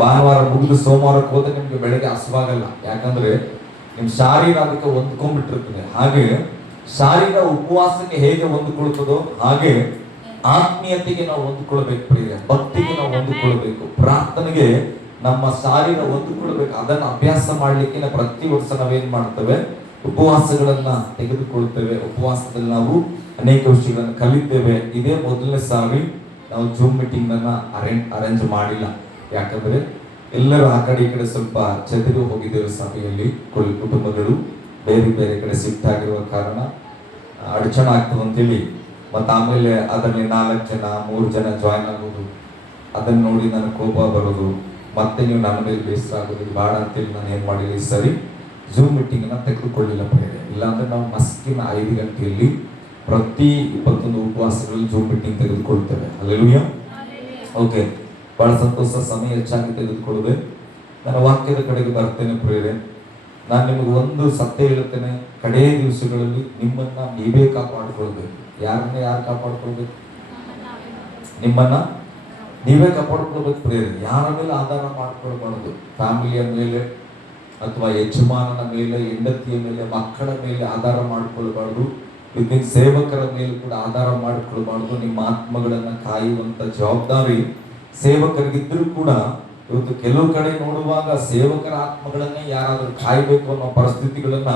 ಭಾನುವಾರ ಮುಗಿದು ಸೋಮವಾರಕ್ಕೆ ಹೋದ್ರೆ ನಿಮ್ಗೆ ಬೆಳಗ್ಗೆ ಹಸುವಾಗಲ್ಲ. ಯಾಕಂದ್ರೆ ನಿಮ್ ಶಾರೀರ ಅದಕ್ಕೆ ಹೊಂದ್ಕೊಂಡ್ಬಿಟ್ಟಿರ್ತದೆ. ಹಾಗೆ ಶಾರೀರ ಉಪವಾಸಕ್ಕೆ ಹೇಗೆ ಹೊಂದ್ಕೊಳ್ತದೋ ಹಾಗೆ ಆತ್ಮೀಯತೆಗೆ ನಾವು ಹೊಂದ್ಕೊಳ್ಬೇಕು. ಪ್ರಿಯ ಭಕ್ತಿಗೆ ನಾವು ಹೊಂದ್ಕೊಳ್ಬೇಕು. ಪ್ರಾರ್ಥನೆಗೆ ನಮ್ಮ ಶಾರೀರ ಹೊಂದ್ಕೊಳ್ಬೇಕು. ಅದನ್ನ ಅಭ್ಯಾಸ ಮಾಡ್ಲಿಕ್ಕೆ ನಾವು ಪ್ರತಿ ವರ್ಷ ನಾವೇನ್ ಮಾಡ್ತೇವೆ, ಉಪವಾಸಗಳನ್ನ ತೆಗೆದುಕೊಳ್ತೇವೆ. ಉಪವಾಸದಲ್ಲಿ ನಾವು ಅನೇಕ ವಿಷಯಗಳನ್ನು ಕಲಿತೇವೆ. ಇದೇ ಮೊದಲನೇ ಸಾರಿ ನಾವು ಜೂಮ್ ಮೀಟಿಂಗ್ ಅನ್ನ ಅರೇಂಜ್ ಮಾಡಿಲ್ಲ. ಯಾಕಂದ್ರೆ ಎಲ್ಲರೂ ಆ ಕಡೆ ಈ ಕಡೆ ಸ್ವಲ್ಪ ಚದುರಿ ಹೋಗಿದ್ದೇವೆ. ಸಭೆಯಲ್ಲಿ ಕುಟುಂಬಗಳು ಬೇರೆ ಬೇರೆ ಕಡೆ ಶಿಫ್ಟ್ ಆಗಿರುವ ಕಾರಣ ಅಡಚಣೆ ಆಗ್ತದೆ ಅಂತೇಳಿ, ಮತ್ತು ಆಮೇಲೆ ಅದರಲ್ಲಿ 4 ಜನ 3 ಜನ ಜಾಯ್ನ್ ಆಗೋದು, ಅದನ್ನ ನೋಡಿ ನನಗೆ ಕೋಪ ಬರೋದು, ಮತ್ತೆ ನೀವು ನನ್ನ ಮೇಲೆ ಬೇಸರ ಆಗೋದು ಬೇಡ ಅಂತೇಳಿ ನಾನು ಏನ್ ಮಾಡಿಲ್ಲ, ಈ ಸರಿ ಜೂಮ್ ಮೀಟಿಂಗ್ ಅನ್ನ ತೆಗೆದುಕೊಳ್ಳಿಲ್ಲ ಪ್ರಿಯರೇ. ಇಲ್ಲಾಂದ್ರೆ ನಾವು ಮಸ್ಕಿನ 5 ಗಂಟೆಯಲ್ಲಿ ಪ್ರತಿ 21 ಉಪವಾಸಗಳಲ್ಲಿ ಜೂಮ್ ಮೀಟಿಂಗ್ ತೆಗೆದುಕೊಳ್ತೇವೆ. ಹಲ್ಲೆಲೂಯಾ. ಓಕೆ, ಬಹಳ ಸಂತೋಷ. ಸಮಯ ಹೆಚ್ಚಾಗಿ ತೆಗೆದುಕೊಳ್ಳದೆ ನನ್ನ ವಾಕ್ಯದ ಕಡೆಗೆ ಬರ್ತೇನೆ ಪ್ರಿಯರೇ. ನಾನು ನಿಮಗೆ ಒಂದು ಸತ್ಯ ಹೇಳುತ್ತೇನೆ, ಕಡೇ ದಿವಸಗಳಲ್ಲಿ ನಿಮ್ಮನ್ನ ನೀವೇ ಕಾಪಾಡಿಕೊಳ್ಬೇಕು. ಯಾರನ್ನ ಯಾರು ಕಾಪಾಡ್ಕೊಳ್ಬೇಕು? ನಿಮ್ಮನ್ನ ನೀವೇ ಕಾಪಾಡ್ಕೊಳ್ಬೇಕು ಪ್ರಿಯರೇ. ಯಾರ ಮೇಲೆ ಆಧಾರ ಮಾಡ್ಕೊಳ್ಬಾರ್ದು. ಫ್ಯಾಮಿಲಿಯ ಮೇಲೆ ಅಥವಾ ಯಜಮಾನನ ಮೇಲೆ, ಹೆಂಡತಿಯ ಮೇಲೆ, ಮಕ್ಕಳ ಮೇಲೆ ಆಧಾರ ಮಾಡ್ಕೊಳ್ಬಾರ್ದು. ವಿದ್ಯುತ್ ಸೇವಕರ ಮೇಲೆ ಕೂಡ ಆಧಾರ ಮಾಡಿಕೊಳ್ಬಾರ್ದು. ನಿಮ್ಮ ಆತ್ಮಗಳನ್ನ ಕಾಯುವಂತ ಜವಾಬ್ದಾರಿ ಸೇವಕರಿಗಿದ್ರೂ ಕೂಡ ಇವತ್ತು ಕೆಲವು ಕಡೆ ನೋಡುವಾಗ ಸೇವಕರ ಆತ್ಮಗಳನ್ನೇ ಯಾರಾದ್ರೂ ಕಾಯಬೇಕು ಅನ್ನೋ ಪರಿಸ್ಥಿತಿಗಳನ್ನ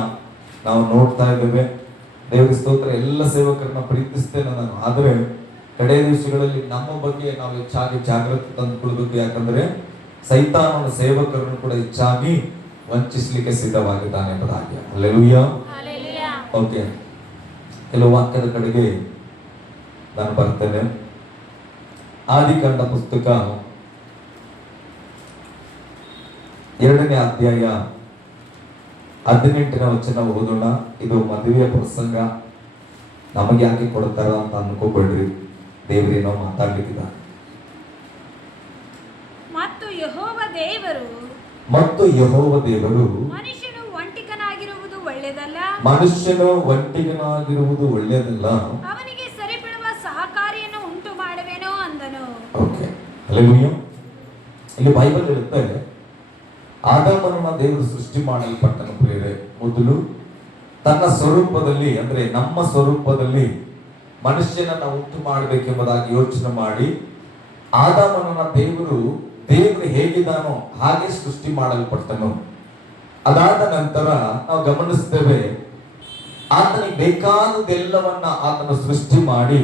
ನಾವು ನೋಡ್ತಾ ಇದ್ದೇವೆ. ದೇವರ ಸ್ತೋತ್ರ. ಎಲ್ಲ ಸೇವಕರನ್ನ ಪ್ರೀತಿಸ್ತೇನೆ ನಾನು. ಆದರೆ ಕಡೆ ದಿವಸಗಳಲ್ಲಿ ನಮ್ಮ ಬಗ್ಗೆ ನಾವು ಹೆಚ್ಚಾಗಿ ಜಾಗೃತಿ ತಂದುಕೊಳ್ಬೇಕು. ಯಾಕಂದ್ರೆ ಸೈತಾನನ ಸೇವಕರನ್ನು ಕೂಡ ಹೆಚ್ಚಾಗಿ ವಂಚಿಸಲಿಕ್ಕೆ ಸಿದ್ಧವಾಗಿದ್ದಾನೆ ಎಂಬುದಾಗಿ. ಹಲ್ಲೆಲೂಯಾ. ಓಕೆ, ಕೆಲವು ವಾಕ್ಯದ ಕಡೆಗೆ ನಾನು ಬರ್ತೇನೆ. ಆದಿಕಾಂಡ ಪುಸ್ತಕ 2ನೇ ಅಧ್ಯಾಯ 18ನೇ ವಚನ ಓದೋಣ. ಇದು ಮದುವೆಯ ಪ್ರಸಂಗ. ನಮಗೆ ಯಾಕೆ ಕೊಡ್ತಾರ ಅಂತ ಅನ್ಕೋಬೇಡ್ರಿ, ದೇವರೇನೋ ಮಾತಾಡ್ಲಿಕ್ಕಿದ. ಮತ್ತು ಯೆಹೋವ ದೇವರು ಮನುಷ್ಯನು ಒಂಟಿಗನಾಗಿರುವುದು ಒಳ್ಳೆಯದಲ್ಲ, ಅವನಿಗೆ ಸರಿಬೀಳುವ ಸಹಕಾರಿಯನ್ನು ಉಂಟು ಮಾಡುವೆನೋ ಅಂದನು. Okay, hallelujah. ಇಲ್ಲಿ ಬೈಬಲ್ ಹೇಳುತ್ತೆ, ಆದಾಮನನ್ನ ದೇವರು ಸೃಷ್ಟಿ ಮಾಡಲ್ಪಟ್ಟನು ಪ್ರಿಯರೇ. ಮೊದಲು ತನ್ನ ಸ್ವರೂಪದಲ್ಲಿ, ಅಂದ್ರೆ ನಮ್ಮ ಸ್ವರೂಪದಲ್ಲಿ ಮನುಷ್ಯನನ್ನ ಉಂಟು ಮಾಡಬೇಕೆಂಬುದಾಗಿ ಯೋಚನೆ ಮಾಡಿ ಆದಾಮನನ್ನ ದೇವರು ಹೇಗಿದ್ದಾನೋ ಹಾಗೆ ಸೃಷ್ಟಿ ಮಾಡಲ್ಪಟ್ಟನು. ಅದಾದ ನಂತರ ನಾವು ಗಮನಿಸ್ತೇವೆ, ಆತನಿಗೆ ಬೇಕಾದದೆಲ್ಲವನ್ನ ಆತನು ಸೃಷ್ಟಿ ಮಾಡಿ,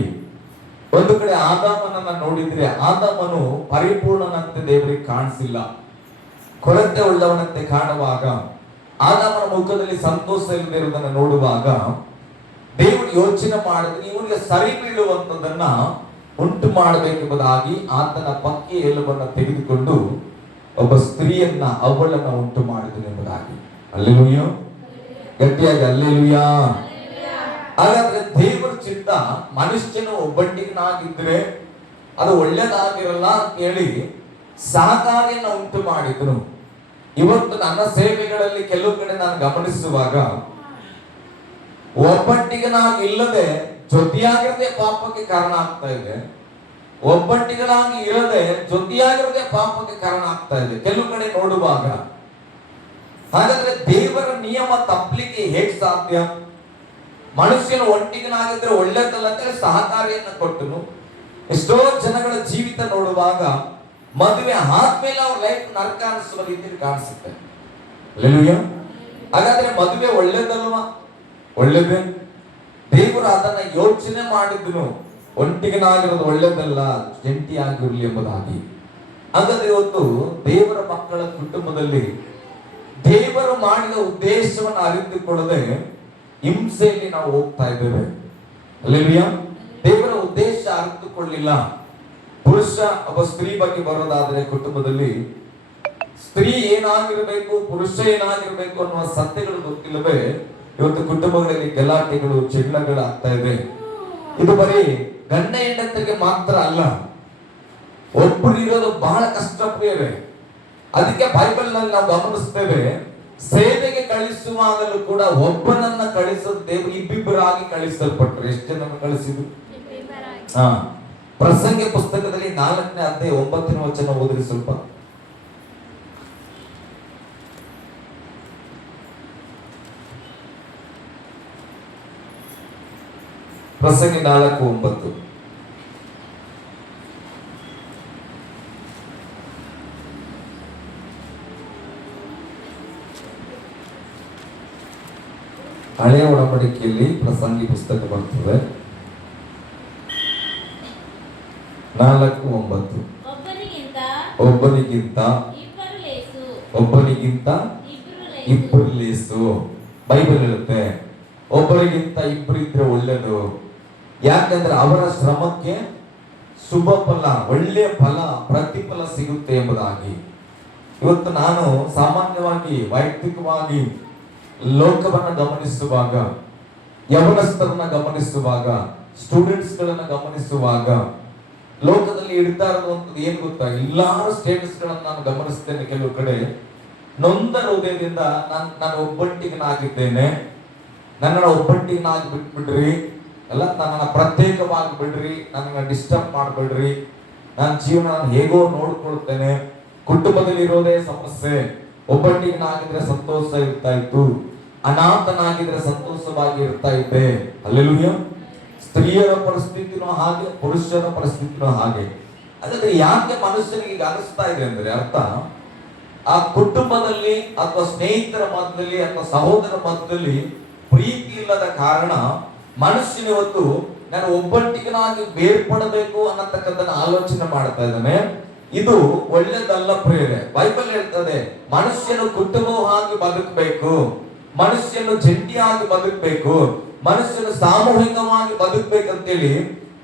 ಒಂದು ಕಡೆ ಆದಾಮನನ್ನ ನೋಡಿದ್ರೆ ಆದಾಮನು ಪರಿಪೂರ್ಣನಂತೆ ದೇವರಿಗೆ ಕಾಣಿಸಿಲ್ಲ, ಕೊರತೆ ಉಳ್ಳವನಂತೆ ಕಾಣುವಾಗ, ಆದಾಮನ ಮುಖದಲ್ಲಿ ಸಂತೋಷ ಇಲ್ಲದೆ ಇರುವುದನ್ನು ನೋಡುವಾಗ ದೇವರು ಯೋಚನೆ ಮಾಡಿದ್ರೆ ಇವನಿಗೆ ಸರಿ ಬೀಳುವಂತದನ್ನ ಉಂಟು ಮಾಡಬೇಕೆಂಬುದಾಗಿ ಆತನ ಪಕ್ಕಿ ಎಲುಬನ್ನು ತೆಗೆದುಕೊಂಡು ಒಬ್ಬ ಸ್ತ್ರೀಯನ್ನ, ಅವಳನ್ನ ಉಂಟು ಮಾಡಿದನು ಎಂಬುದಾಗಿ. ಹಲ್ಲೆಲೂಯಾ. ಗಟ್ಟಿಯಾಗಿ ಹಲ್ಲೆಲೂಯಾ. ಹಾಗಾದ್ರೆ ದೇವರ ಚಿತ್ತ ಮನುಷ್ಯನು ಒಬ್ಬಂಟಿಗನಾಗಿದ್ರೆ ಅದು ಒಳ್ಳೇದಾಗಿರಲ್ಲ ಅಂತ ಹೇಳಿ ಸಹಕಾರಿಯನ್ನ ಉಂಟು ಮಾಡಿದ್ರು. ಇವತ್ತು ನನ್ನ ಸೇವೆಗಳಲ್ಲಿ ಕೆಲವು ಕಡೆ ನಾನು ಗಮನಿಸುವಾಗ ಒಬ್ಬಂಟಿಗನಾಗಿ ಇಲ್ಲದೆ ಜೊತೆಯಾಗಿರದೆ ಪಾಪಕ್ಕೆ ಕಾರಣ ಆಗ್ತಾ ಇದೆ, ಒಬ್ಬಂಟಿಗಳಾಗಿ ಇರದೆ ಜೊತೆಯಾಗಿರದೆ ಪಾಪಕ್ಕೆ ಕಾರಣ ಆಗ್ತಾ ಇದೆ ಕೆಲವು ಕಡೆ ನೋಡುವಾಗ. ಹಾಗಾದ್ರೆ ದೇವರ ನಿಯಮ ತಪ್ಪಲಿಕ್ಕೆ ಹೇಗೆ ಸಾಧ್ಯ? ಮನುಷ್ಯನು ಒಂಟಿಗನಾಗಿದ್ರೆ ಒಳ್ಳೇದಲ್ಲ ಅಂತ ಸಹಕಾರಿಯನ್ನ ಕೊಟ್ಟನು. ಎಷ್ಟೋ ಜನಗಳ ಜೀವಿತ ನೋಡುವಾಗ ಮದುವೆ ಆದ್ಮೇಲೆ ಅವ್ರ ಲೈಫ್ ನರಕ ಅನಿಸುವ ರೀತಿಯಲ್ಲಿ ಕಾಣಿಸುತ್ತೆ. ಹಲ್ಲೆಲೂಯಾ. ಹಾಗಾದ್ರೆ ಮದುವೆ ಒಳ್ಳೇದಲ್ವಾ? ಒಳ್ಳೇದೇ. ದೇವರು ಅದನ್ನ ಯೋಚನೆ ಮಾಡಿದ್ರು, ಒಂಟಿಗನಾಗಿರೋದು ಒಳ್ಳೇದಲ್ಲ, ಜಂಟಿಯಾಗಿರ್ಲಿ ಎಂಬುದಾಗಿ. ಹಾಗಾದ್ರೆ ಇವತ್ತು ದೇವರ ಮಕ್ಕಳ ಕುಟುಂಬದಲ್ಲಿ ದೇವರು ಮಾಡಿದ ಉದ್ದೇಶವನ್ನು ಅರಿತುಕೊಳ್ಳದೆ ಹಿಂಸೆಯಲ್ಲಿ ನಾವು ಹೋಗ್ತಾ ಇದ್ದೇವೆ. ಹಲ್ಲೆಲೂಯಾ. ದೇವರ ಉದ್ದೇಶ ಅರಿತುಕೊಳ್ಳಿಲ್ಲ. ಪುರುಷ ಒಬ್ಬ ಸ್ತ್ರೀ ಬಗ್ಗೆ ಬರೋದಾದ್ರೆ ಕುಟುಂಬದಲ್ಲಿ ಸ್ತ್ರೀ ಏನಾಗಿರ್ಬೇಕು, ಪುರುಷ ಏನಾಗಿರ್ಬೇಕು ಅನ್ನುವ ಸತ್ಯಗಳು ಗೊತ್ತಿಲ್ಲವೇ ಇವತ್ತು ಕುಟುಂಬಗಳಲ್ಲಿ ಗಲಾಟೆಗಳು, ಜಗಳಗಳು ಆಗ್ತಾ ಇದೆ. ಇದು ಬರೀ ಗಂಡ ಹೆಂಡತಿಗೆ ಮಾತ್ರ ಅಲ್ಲ, ಒಬ್ಬರು ಇರೋದು ಬಹಳ ಕಷ್ಟ ಪ್ರಿಯರೇ. ಅದಕ್ಕೆ ಬೈಬಲ್ ನಲ್ಲಿ ನಾವು ಗಮನಿಸ್ತೇವೆ, ಸೇವೆಗೆ ಕಳಿಸುವಾಗಲೂ ಕೂಡ ಒಬ್ಬನನ್ನ ಕಳಿಸೋದು ದೇವರು ಇಬ್ಬಿಬ್ಬರಾಗಿ ಕಳಿಸಲ್ಪಟ್ರು. ಎಷ್ಟು ಜನ ಕಳಿಸಿದ್ರು? ಪ್ರಸಂಗ ಪುಸ್ತಕದಲ್ಲಿ 4ನೇ ಅಧ್ಯಾಯ 9ನೇ ವಚನ ಓದ್ರಿ ಸ್ವಲ್ಪ. ಪ್ರಸಂಗಿ 4:9. ಹಳೆಯ ಒಡಂಬಡಿಕೆಯಲ್ಲಿ ಪ್ರಸಂಗಿ ಪುಸ್ತಕ ಬರ್ತದೆ 4:9. ಒಬ್ಬನಿಗಿಂತ ಇಬ್ಬರು ಲೇಸು. ಬೈಬಲ್ ಹೇಳುತ್ತೆ ಒಬ್ಬರಿಗಿಂತ ಇಬ್ಬರು ಇದ್ರೆ ಒಳ್ಳೆಯದು. ಯಾಕಂದ್ರೆ ಅವರ ಶ್ರಮಕ್ಕೆ ಶುಭ ಫಲ, ಒಳ್ಳೆಯ ಫಲ, ಪ್ರತಿಫಲ ಸಿಗುತ್ತೆ ಎಂಬುದಾಗಿ. ಇವತ್ತು ನಾನು ಸಾಮಾನ್ಯವಾಗಿ ವೈಯಕ್ತಿಕವಾಗಿ ಲೋಕವನ್ನ ಗಮನಿಸುವಾಗ, ಯವನಸ್ಥರನ್ನ ಗಮನಿಸುವಾಗ, ಸ್ಟೂಡೆಂಟ್ಸ್ ಗಳನ್ನ ಗಮನಿಸುವಾಗ, ಲೋಕದಲ್ಲಿ ಇಡ್ತಾ ಇರುವಂತದ್ದು ಏನ್ ಗೊತ್ತಾ, ಎಲ್ಲಾರು ಸ್ಟೇಟಸ್ ಗಳನ್ನ ನಾನು ಗಮನಿಸ್ತೇನೆ. ಕೆಲವು ಕಡೆ ನೊಂದ ಹೃದಯದಿಂದ ನಾನು ಒಬ್ಬಂಟಿಗನಾಗಿದ್ದೇನೆ, ನನ್ನನ್ನು ಒಬ್ಬಂಟಿಗನಾಗಿ ಬಿಟ್ಬಿಡ್ರಿ, ಎಲ್ಲ ನನ್ನನ್ನು ಪ್ರತ್ಯೇಕವಾಗಿ ಬಿಡ್ರಿ, ನನ್ನ ಡಿಸ್ಟರ್ಬ್ ಮಾಡ್ಬಿಡ್ರಿ, ನನ್ನ ಜೀವನ ನಾನು ಹೇಗೋ ನೋಡ್ಕೊಳ್ತೇನೆ, ಕುಟುಂಬದಲ್ಲಿ ಇರೋದೇ ಸಮಸ್ಯೆ, ಒಬ್ಬಂಟಿಗನಾಗಿದ್ರೆ ಸಂತೋಷ ಇರ್ತಾ ಇತ್ತು, ಅನಾಥನಾಗಿದ್ರೆ ಸಂತೋಷವಾಗಿ ಇರ್ತಾ ಇದ್ದೆ. ಹಲ್ಲೆಲೂಯಾ. ಸ್ತ್ರೀಯರ ಪರಿಸ್ಥಿತಿನೂ ಹಾಗೆ, ಪುರುಷರ ಪರಿಸ್ಥಿತಿನೂ ಹಾಗೆ. ಹಾಗಾದ್ರೆ ಯಾಕೆ ಮನುಷ್ಯನಿಗೆ ಈಗ ಅನಿಸ್ತಾ ಇದೆ ಅಂದ್ರೆ ಅರ್ಥ, ಆ ಕುಟುಂಬದಲ್ಲಿ ಅಥವಾ ಸ್ನೇಹಿತರ ಮಧ್ಯದಲ್ಲಿ ಅಥವಾ ಸಹೋದರ ಮಧ್ಯದಲ್ಲಿ ಪ್ರೀತಿ ಇಲ್ಲದ ಕಾರಣ ಮನುಷ್ಯನ ಇವತ್ತು ನಾನು ಒಬ್ಬಂಟಿಗನಾಗಿ ಬೇರ್ಪಡಬೇಕು ಅನ್ನತಕ್ಕಂಥ ಆಲೋಚನೆ ಮಾಡ್ತಾ ಇದ್ದಾನೆ. ಇದು ಒಳ್ಳೆದಲ್ಲ ಪ್ರಿಯರೇ. ಬೈಬಲ್ ಹೇಳ್ತದೆ ಮನುಷ್ಯನು ಕುಟುಂಬವಾಗಿ ಬದುಕಬೇಕು, ಮನುಷ್ಯನು ಜಂಟಿಯಾಗಿ ಬದುಕಬೇಕು, ಮನುಷ್ಯನು ಸಾಮೂಹಿಕವಾಗಿ ಬದುಕಬೇಕಂತೇಳಿ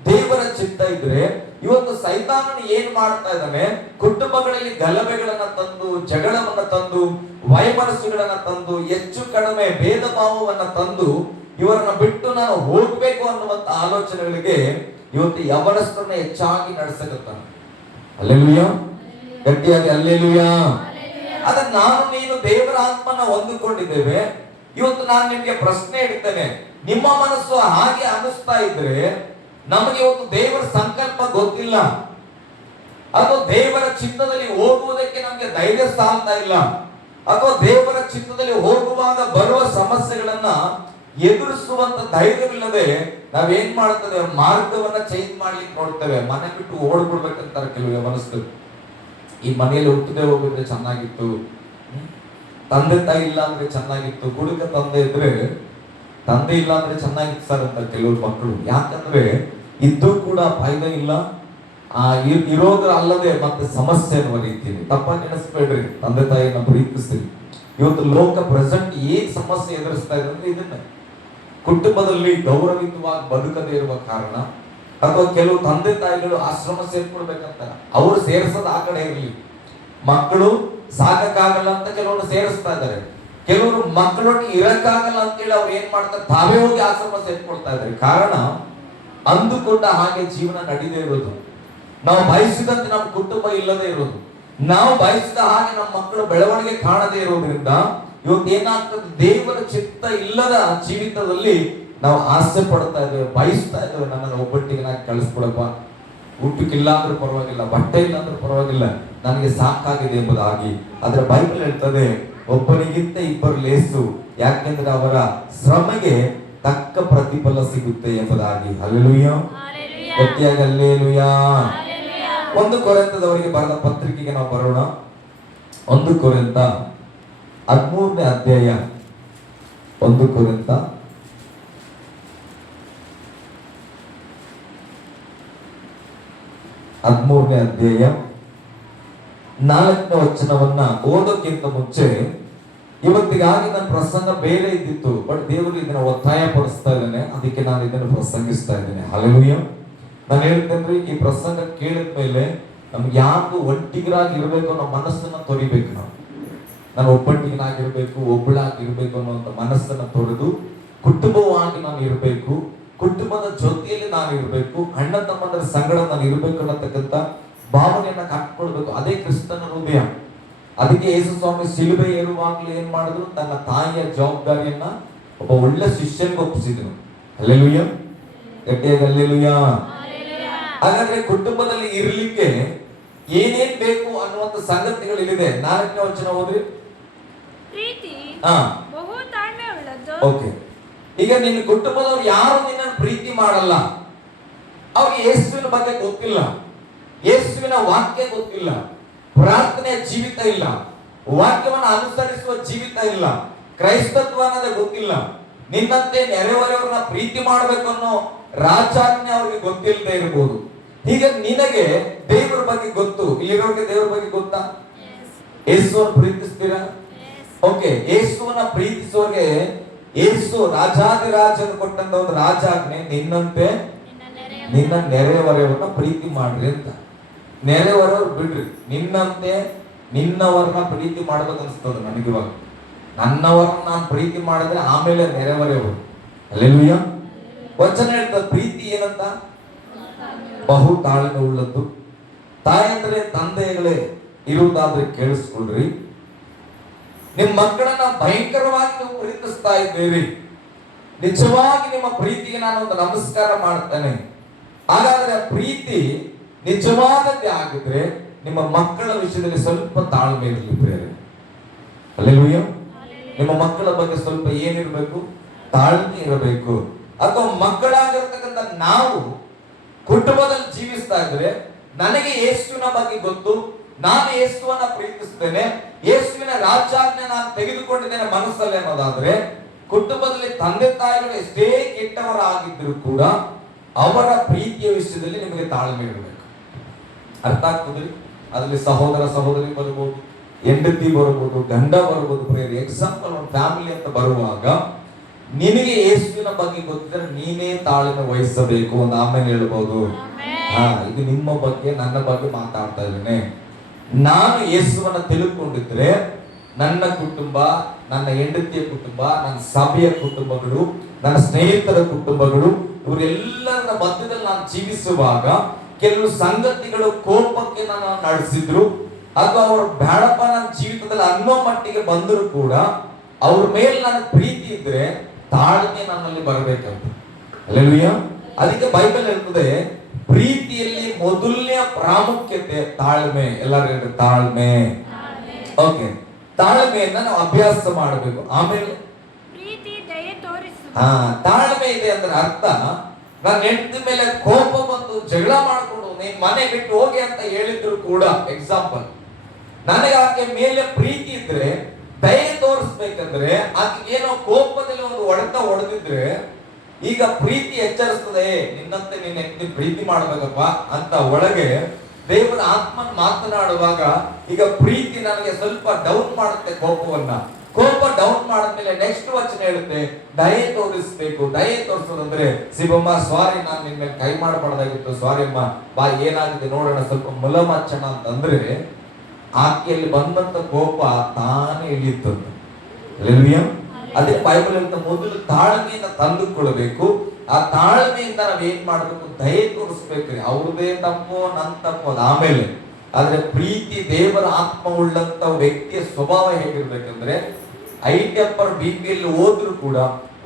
ದೇವರ ಚಿತ್ತ ಇದ್ರೆ, ಇವತ್ತು ಸೈತಾನನು ಏನ್ ಮಾಡ್ತಾ ಇದ್ದಾನೆ, ಕುಟುಂಬಗಳಲ್ಲಿ ಗಲಭೆಗಳನ್ನ ತಂದು, ಜಗಳವನ್ನ ತಂದು, ವೈಮನಸ್ಸುಗಳನ್ನ ತಂದು, ಹೆಚ್ಚು ಕಡಿಮೆ ಭೇದ ಭಾವವನ್ನ ತಂದು, ಇವರನ್ನ ಬಿಟ್ಟು ನಾನು ಹೋಗ್ಬೇಕು ಅನ್ನುವಂತ ಆಲೋಚನೆಗಳಿಗೆ ಇವತ್ತು ಯವನಸ್ಥರನ್ನ ಹೆಚ್ಚಾಗಿ ನಡೆಸಕತ್ತಾನೆ. ಹಲ್ಲೆಲೂಯಾ. ಗಟ್ಟಿಯಾಗಿ ಹಲ್ಲೆಲೂಯಾ. ಆದ್ರೆ ನಾನು ನೀನು ದೇವರ ಆತ್ಮನ ಹೊಂದಿಕೊಂಡಿದ್ದೇವೆ. ಇವತ್ತು ನಾನು ನಿಮ್ಗೆ ಪ್ರಶ್ನೆ ಇಡ್ತೇನೆ, ನಿಮ್ಮ ಮನಸ್ಸು ಹಾಗೆ ಅನಿಸ್ತಾ ಇದ್ರೆ ನಮಗೆ ಇವತ್ತು ದೇವರ ಸಂಕಲ್ಪ ಗೊತ್ತಿಲ್ಲ, ಅಥವಾ ದೇವರ ಚಿತ್ತದಲ್ಲಿ ಹೋಗುವುದಕ್ಕೆ ನಮಗೆ ಧೈರ್ಯ ಸಾಲ್ತಾ ಇಲ್ಲ, ಅಥವಾ ದೇವರ ಚಿತ್ತದಲ್ಲಿ ಹೋಗುವಾಗ ಬರುವ ಸಮಸ್ಯೆಗಳನ್ನ ಎದುರಿಸುವಂತ ಧೈರ್ಯವಿಲ್ಲದೆ ನಾವೇನ್ ಮಾಡ್ತೇವೆ, ಮಾರ್ಗವನ್ನ ಚೇಂಜ್ ಮಾಡ್ಲಿಕ್ಕೆ ನೋಡ್ತೇವೆ, ಮನೆ ಬಿಟ್ಟು ಓಡ್ಬಿಡ್ಬೇಕಂತಾರೆ ಕೆಲವು ಮನಸ್ಸು. ಈ ಮನೆಯಲ್ಲಿ ಹುಟ್ಟದೆ ಹೋಗಿದ್ರೆ ಚೆನ್ನಾಗಿತ್ತು, ತಂದೆ ತಾಯಿ ಇಲ್ಲ ಅಂದ್ರೆ ಚೆನ್ನಾಗಿತ್ತು, ಕುಡುಕ ತಂದೆ ಇದ್ರೆ ತಂದೆ ಇಲ್ಲ ಅಂದ್ರೆ ಚೆನ್ನಾಗಿತ್ತು ಸರ್ ಅಂತ ಕೆಲವರು ಮಕ್ಕಳು. ಯಾಕಂದ್ರೆ ಇದ್ದು ಕೂಡ ಫಾಯ್ದೆ ಇಲ್ಲ, ಇರೋದ್ರ ಅಲ್ಲದೆ ಮತ್ತೆ ಸಮಸ್ಯೆ ಅನ್ನುವ ರೀತಿಯಲ್ಲಿ. ತಪ್ಪಾಗಿ ನೆನೆಸ್ಬೇಡ್ರಿ, ತಂದೆ ತಾಯಿಯನ್ನ ಪ್ರೀತಿಸ್ರಿ. ಇವತ್ತು ಲೋಕ ಪ್ರೆಸೆಂಟ್ ಏನ್ ಸಮಸ್ಯೆ ಎದುರಿಸ್ತಾ ಇದೆ ಅಂದ್ರೆ ಇದನ್ನ, ಕುಟುಂಬದಲ್ಲಿ ಗೌರವಿತವಾಗಿ ಬದುಕದೇ ಇರುವ ಕಾರಣ, ಅಥವಾ ಕೆಲವು ತಂದೆ ತಾಯಿಗಳು ಆಶ್ರಮ ಸೇರ್ಕೊಳ್ಬೇಕಂತ ಅವ್ರು ಸೇರಿಸೋದು ಆ ಕಡೆ ಇರಲಿ, ಮಕ್ಕಳು ಸಾಕಾಗಲ್ಲ ಅಂತ ಕೆಲವರು ಸೇರಿಸ್ತಾ ಇದ್ದಾರೆ, ಕೆಲವರು ಮಕ್ಕಳೊಟ್ಟಿಗೆ ಇರಕ್ಕಾಗಲ್ಲ ಅಂತೇಳಿ ಅವ್ರು ಏನ್ ಮಾಡ್ತಾರೆ, ತಾವೇ ಹೋಗಿ ಆಶ್ರಮ ಸೇರ್ಕೊಳ್ತಾ ಇದ್ದಾರೆ. ಕಾರಣ ಅಂದುಕೊಂಡ ಹಾಗೆ ಜೀವನ ನಡೀದೇ ಇರೋದು, ನಾವು ಬಯಸಿದಂತೆ ನಮ್ಮ ಕುಟುಂಬ ಇಲ್ಲದೆ ಇರೋದು, ನಾವು ಬಯಸಿದ ಹಾಗೆ ನಮ್ಮ ಮಕ್ಕಳು ಬೆಳವಣಿಗೆ ಕಾಣದೇ ಇರೋದ್ರಿಂದ ಇವತ್ತು ಏನಾಗ್ತದೆ, ದೇವರ ಚಿತ್ತ ಇಲ್ಲದ ಜೀವಿತದಲ್ಲಿ ನಾವು ಆಸೆ ಪಡ್ತಾ ಇದ್ದೇವೆ, ಬಯಸ್ತಾ ಇದ್ದೇವೆ, ನನ್ನನ್ನು ಒಬ್ಬಟ್ಟಿಗೆ ನಾಗಿ ಕಳಿಸ್ಕೊಡಪ್ಪ, ಊಟಕ್ಕಿಲ್ಲ ಅಂದ್ರೂ ಪರವಾಗಿಲ್ಲ, ಬಟ್ಟೆ ಇಲ್ಲ ಅಂದ್ರೂ ಪರವಾಗಿಲ್ಲ, ನನಗೆ ಸಾಕಾಗಿದೆ ಎಂಬುದಾಗಿ. ಆದ್ರೆ ಬೈಬಲ್ ಹೇಳ್ತದೆ ಒಬ್ಬನಿಗಿಂತ ಇಬ್ಬರು ಲೇಸು, ಯಾಕೆಂದ್ರೆ ಅವರ ಶ್ರಮೆಗೆ ತಕ್ಕ ಪ್ರತಿಫಲ ಸಿಗುತ್ತೆ ಎಂಬುದಾಗಿ. ಹಲ್ಲೆಲೂಯಾ. ಗಟ್ಟಿಯಾಗಿ ಹಲ್ಲೆಲೂಯಾ. 1 ಕೊರಿಂಥದವರಿಗೆ ಬರೆದ ಪತ್ರಿಕೆಗೆ ನಾವು ಬರೋಣ. 1 ಕೊರಿಂಥ 13ನೇ ಅಧ್ಯಾಯ. 1 ಕೊರಿಂಥ 13ನೇ ಅಧ್ಯಾಯ 4ನೇ ವಚನವನ್ನ ಓದೋಕ್ಕಿಂತ ಮುಂಚೆ, ಇವತ್ತಿಗಾಗಿ ನನ್ನ ಪ್ರಸಂಗ ಬೇರೆ ಇದ್ದಿತ್ತು, ಬಟ್ ದೇವರು ಇದನ್ನ ಒತ್ತಾಯ ಪಡಿಸ್ತಾ ಇದ್ದಾನೆ, ಅದಕ್ಕೆ ನಾನು ಇದನ್ನು ಪ್ರಸಂಗಿಸ್ತಾ ಇದ್ದೇನೆ. ಹಲ್ಲೆಲೂಯಾ. ನಾನು ಹೇಳ್ತೇನ್ರಿ, ಈ ಪ್ರಸಂಗ ಕೇಳಿದ ಮೇಲೆ ನಮ್ಗೆ ಯಾರು ಒಂಟಿಗರಾಗಿ ಇರಬೇಕು ಅನ್ನೋ ಮನಸ್ಸನ್ನ ತೊರಿಬೇಕು. ನಾನು ಒಬ್ಬಂಟಿಗನಾಗಿರ್ಬೇಕು, ಒಬ್ಬಳಾಗಿರ್ಬೇಕು ಅನ್ನುವಂಥ ಮನಸ್ಸನ್ನ ತೊರೆದು ಕುಟುಂಬವಾಗಿ ನಾನು ಇರಬೇಕು, ಕುಟುಂಬದ ಜೊತೆಯಲ್ಲಿ ನಾನು ಇರಬೇಕು, ಅಣ್ಣ ತಮ್ಮಂದರ ಸಂಗಡ ನಾನು ಇರಬೇಕು ಅನ್ನತಕ್ಕಂಥ ಭಾವನೆಯನ್ನ ಕಟ್ಕೊಳ್ಬೇಕು. ಅದೇ ಕ್ರಿಸ್ತನ ಹೃದಯ. ಅದಕ್ಕೆ ಯೇಸು ಸ್ವಾಮಿ ಶಿಲುಬೆ ಏರುವಾಗಲೂ ಏನ್ ಮಾಡಿದ್ರು, ತನ್ನ ತಾಯಿಯ ಜವಾಬ್ದಾರಿಯನ್ನ ಒಬ್ಬ ಒಳ್ಳೆ ಶಿಷ್ಯನಿಗೆ ಒಪ್ಪಿಸಿದ್ರು. ಹಲ್ಲೆಲೂಯಾ. ಗಟ್ಟಿಯಾಗಿ ಹಲ್ಲೆಲೂಯಾ. ಹಾಗಾದ್ರೆ ಕುಟುಂಬದಲ್ಲಿ ಇರ್ಲಿಕ್ಕೆ ಏನೇನ್ ಬೇಕು ಅನ್ನುವಂತ ಸಂಗತಿಗಳಿದೆ. 4ನೇ ವಚನ ಓದ್ರಿ. ಪ್ರೀತಿ ಬಹು ತಾಳ್ಮೆ ಉಳ್ಳದ್ದು. ಓಕೆ. ಈಗ ನಿನ್ನ ಕುಟುಂಬದವ್ರು ಯಾರು ನಿನ್ನನ್ನು ಪ್ರೀತಿ ಮಾಡಲ್ಲ, ಅವ್ರಿಗೆ ಯೇಸುವಿನ ಬಗ್ಗೆ ಗೊತ್ತಿಲ್ಲ, ಯೇಸುವಿನ ವಾಕ್ಯ ಗೊತ್ತಿಲ್ಲ, ಪ್ರಾರ್ಥನೆಯ ಜೀವಿತ ಇಲ್ಲ, ವಾಕ್ಯವನ್ನು ಅನುಸರಿಸುವ ಜೀವಿತ ಇಲ್ಲ, ಕ್ರೈಸ್ತತ್ವ ಅನ್ನೋದೇ ಗೊತ್ತಿಲ್ಲ, ನಿನ್ನಂತೆ ನೆರೆಹೊರೆಯವ್ರನ್ನ ಪ್ರೀತಿ ಮಾಡಬೇಕು ಅನ್ನೋ ರಾಜಾಜ್ಞೆ ಅವ್ರಿಗೆ ಗೊತ್ತಿಲ್ಲದೆ ಇರಬಹುದು. ಹೀಗೆ ನಿನಗೆ ದೇವರ ಬಗ್ಗೆ ಗೊತ್ತು, ಇಲ್ಲಿರೋರಿಗೆ ದೇವರ ಬಗ್ಗೆ ಗೊತ್ತಾ? ಯೇಸುವನ್ನು ಪ್ರೀತಿಸ್ತೀರಾ? ಓಕೆ, ಯೇಸುವನ್ನ ಪ್ರೀತಿಸೋರಿಗೆ ಯೇಸು ರಾಜಾದಿರಾಜನು ಕೊಟ್ಟಂತ ಒಂದು ರಾಜಾಜ್ಞೆ, ನಿನ್ನಂತೆ ನಿನ್ನ ನೆರೆಹೊರೆಯವ್ರನ್ನ ಪ್ರೀತಿ ಮಾಡ್ರಿ ಅಂತ. ನೆರೆಹೊರೆಯವ್ರು ಬಿಡ್ರಿ, ನಿನ್ನಂತೆ ನಿನ್ನವರನ್ನ ಪ್ರೀತಿ ಮಾಡ್ಬೇಕು ಅನ್ಸ್ತದ ನನಗಿವಾಗ. ನನ್ನವರನ್ನ ನಾನು ಪ್ರೀತಿ ಮಾಡಿದ್ರೆ ಆಮೇಲೆ ನೆರೆಹೊರೆಯವರು. ಹಲ್ಲೆಲೂಯಾ. ವಚನ ಹೇಳ್ತದೆ ಪ್ರೀತಿ ಏನಂತ? ಬಹು ತಾಳ್ಮೆ ಉಳ್ಳದ್ದು. ತಾಯಂದ್ರೆ ತಂದೆಗಳೇ ಇರುವುದಾದ್ರೆ ಕೇಳಿಸ್ಕೊಳ್ರಿ, ನಿಮ್ಮ ಮಕ್ಕಳನ್ನ ಭಯಂಕರವಾಗಿ ನೀವು ಪ್ರೀತಿಸ್ತಾ ಇದ್ದೀರಿ, ನಿಜವಾಗಿ ನಿಮ್ಮ ಪ್ರೀತಿಗೆ ನಾನು ಒಂದು ನಮಸ್ಕಾರ ಮಾಡ್ತೇನೆ. ಹಾಗಾದ್ರೆ ಪ್ರೀತಿ ನಿಜವಾದದ್ದೇ ಆಗಿದ್ರೆ ನಿಮ್ಮ ಮಕ್ಕಳ ವಿಷಯದಲ್ಲಿ ಸ್ವಲ್ಪ ತಾಳ್ಮೆ ಇರಲಿ ಪ್ರೇರೆ. ಹಲ್ಲೆಲೂಯಾ. ನಿಮ್ಮ ಮಕ್ಕಳ ಬಗ್ಗೆ ಸ್ವಲ್ಪ ಏನಿರಬೇಕು? ತಾಳ್ಮೆ ಇರಬೇಕು. ಅಥವಾ ಮಕ್ಕಳಾಗಿರ್ತಕ್ಕಂಥ ನಾವು ಕುಟುಂಬದಲ್ಲಿ ಜೀವಿಸ್ತಾ ಇದ್ರೆ, ನನಗೆ ಯೇಸುವಿನ ಬಗ್ಗೆ ಗೊತ್ತು, ನಾನು ಯೇಸುವನ್ನ ಪ್ರೀತಿಸ್ತೇನೆ, ಯೇಸುವಿನ ರಾಜ್ಯಾಜ್ಞೆ ನಾನು ತೆಗೆದುಕೊಂಡಿದ್ದೇನೆ ಮನಸ್ಸಲ್ಲಿ ಅನ್ನೋದಾದ್ರೆ, ಕುಟುಂಬದಲ್ಲಿ ತಂದೆ ತಾಯಿಗಳು ಎಷ್ಟೇ ಕೆಟ್ಟವರಾಗಿದ್ದರೂ ಕೂಡ ಅವರ ಪ್ರೀತಿಯ ವಿಷಯದಲ್ಲಿ ನಿಮಗೆ ತಾಳ್ಮೆ ಇರಬೇಕು. ಅರ್ಥ ಆಗ್ತದೆ? ಅದರಲ್ಲಿ ಸಹೋದರ ಸಹೋದರಿ ಬರ್ಬೋದು, ಹೆಂಡತಿ ಬರ್ಬೋದು, ಗಂಡ ಬರ್ಬೋದು. ಪ್ರೇರಿ ಎಕ್ಸಾಂಪಲ್ ಒಂದು ಫ್ಯಾಮಿಲಿ ಅಂತ ಬರುವಾಗ ನಿನಗೆ ಯೇಸುವಿನ ಬಗ್ಗೆ ಗೊತ್ತಿದ್ರೆ ನೀನೇ ತಾಳ್ಮೆ ವಹಿಸಬೇಕು. ಒಂದು ಆಮೇಲೆ ಹೇಳ್ಬೋದು, ಇದು ನಿಮ್ಮ ಬಗ್ಗೆ ನನ್ನ ಬಗ್ಗೆ ಮಾತಾಡ್ತಾ ಇದ್ದೇನೆ. ನಾನು ಯೇಸುವನ್ನ ತಿಳ್ಕೊಂಡಿದ್ರೆ ನನ್ನ ಕುಟುಂಬ, ನನ್ನ ಹೆಂಡತಿಯ ಕುಟುಂಬ, ನನ್ನ ಸಭೆಯ ಕುಟುಂಬಗಳು, ನನ್ನ ಸ್ನೇಹಿತರ ಕುಟುಂಬಗಳು, ಇವರೆಲ್ಲರ ಮಧ್ಯದಲ್ಲಿ ನಾನು ಜೀವಿಸುವಾಗ ಕೆಲವು ಸಂಗತಿಗಳು ಕೋಪಕ್ಕೆ ನಾನು ನಡೆಸಿದ್ರು ಅಥವಾ ಅವ್ರ ಬೇಡಪ್ಪ ನನ್ನ ಜೀವಿತದಲ್ಲಿ ಅನ್ನೋ ಮಟ್ಟಿಗೆ ಬಂದರೂ ಕೂಡ ಅವ್ರ ಮೇಲೆ ನನ್ನ ಪ್ರೀತಿ ಇದ್ರೆ ತಾಳ್ಮೆ ನನ್ನಲ್ಲಿ ಬರಬೇಕಂತ. ಹಲ್ಲೆಲೂಯಾ. ಅದಕ್ಕೆ ಬೈಬಲ್ ಹೇಳ್ತದೆ ಪ್ರೀತಿಯಲ್ಲಿ ಮೊದಲನೇ ಪ್ರಾಮುಖ್ಯತೆ ತಾಳ್ಮೆ. ಎಲ್ಲರೂ ಹೇಳಿ ತಾಳ್ಮೆ. ಓಕೆ, ತಾಳ್ಮೆಯನ್ನ ನಾವು ಅಭ್ಯಾಸ ಮಾಡಬೇಕು. ಆಮೇಲೆ ತಾಳ್ಮೆ ಇದೆ ಅಂದ್ರೆ ಅರ್ಥ, ನನ್ನ ಹೆಂಡತಿ ಮೇಲೆ ಕೋಪ ಬಂದು ಜಗಳ ಮಾಡ್ಕೊಂಡು ನೀನ್ ಮನೆ ಬಿಟ್ಟು ಹೋಗಿ ಅಂತ ಹೇಳಿದ್ರು ಕೂಡ, ಎಕ್ಸಾಂಪಲ್, ನನಗೆ ಆಕೆ ಮೇಲೆ ಪ್ರೀತಿ ಇದ್ರೆ ದಯೆ ತೋರಿಸ್ಬೇಕಂದ್ರೆ ಆಕೆ ಏನೋ ಕೋಪದಲ್ಲಿ ಒಂದು ಹೊಡೆತ ಹೊಡೆದಿದ್ರೆ ಈಗ ಪ್ರೀತಿ ಎಚ್ಚರಿಸ್ತದೆ, ನಿನ್ನಂತೆ ನಿನ್ನ ಹೆಂಡತಿ ಪ್ರೀತಿ ಮಾಡ್ಬೇಕಪ್ಪ ಅಂತ ಒಳಗೆ ದೇವರ ಆತ್ಮನ್ ಮಾತನಾಡುವಾಗ ಈಗ ಪ್ರೀತಿ ನನಗೆ ಸ್ವಲ್ಪ ಡೌನ್ ಮಾಡುತ್ತೆ ಕೋಪವನ್ನ. ಕೋಪ ಡೌನ್ ಮಾಡಿದ್ಮೇಲೆ ನೆಕ್ಸ್ಟ್ ವಚನ ಹೇಳುತ್ತೆ ದಯೆ ತೋರಿಸ್ಬೇಕು. ದಯೆ ತೋರಿಸೋದಂದ್ರೆ, ಶಿವಮ್ಮ ಸಾರಿ, ನಾನು ನಿನ್ ಮೇಲೆ ಕೈ ಮಾಡಬಾರ್ದಾಗಿತ್ತು, ಸಾರಿ ಅಮ್ಮ, ಬಾ ಏನಾಗಿದೆ ನೋಡೋಣ, ಸ್ವಲ್ಪ ಮುಲಮಚ್ಚಣ ಅಂತಂದ್ರೆ ಆಕೆಯಲ್ಲಿ ಬಂದಂತ ಕೋಪ ತಾನೇ ಇಳಿಯುತ್ತದೆ. ಹಲ್ಲೆಲೂಯಾ. ಅದೇ ಬೈಬಲ್ ಅಂತ ಮೊದಲು ತಾಳ್ಮೆಯಿಂದ ತಂದುಕೊಳ್ಬೇಕು. ಆ ತಾಳ್ಮೆಯಿಂದ ನಾವ್ ಏನ್ ಮಾಡ್ಬೇಕು? ದಯೆ ತೋರಿಸ್ಬೇಕ್ರಿ. ಅವ್ರದೇ ತಪ್ಪು, ನನ್ ತಪ್ಪು, ಅದ ಆಮೇಲೆ. ಆದ್ರೆ ಪ್ರೀತಿ, ದೇವರ ಆತ್ಮ ಉಳ್ಳಂತ ವ್ಯಕ್ತಿಯ ಸ್ವಭಾವ ಹೇಗಿರ್ಬೇಕಂದ್ರೆ, ಐ ಟೆಂಪರ್ ಬಿಪಿಯಲ್ಲಿ ಹೋದ್ರು ಕೂಡ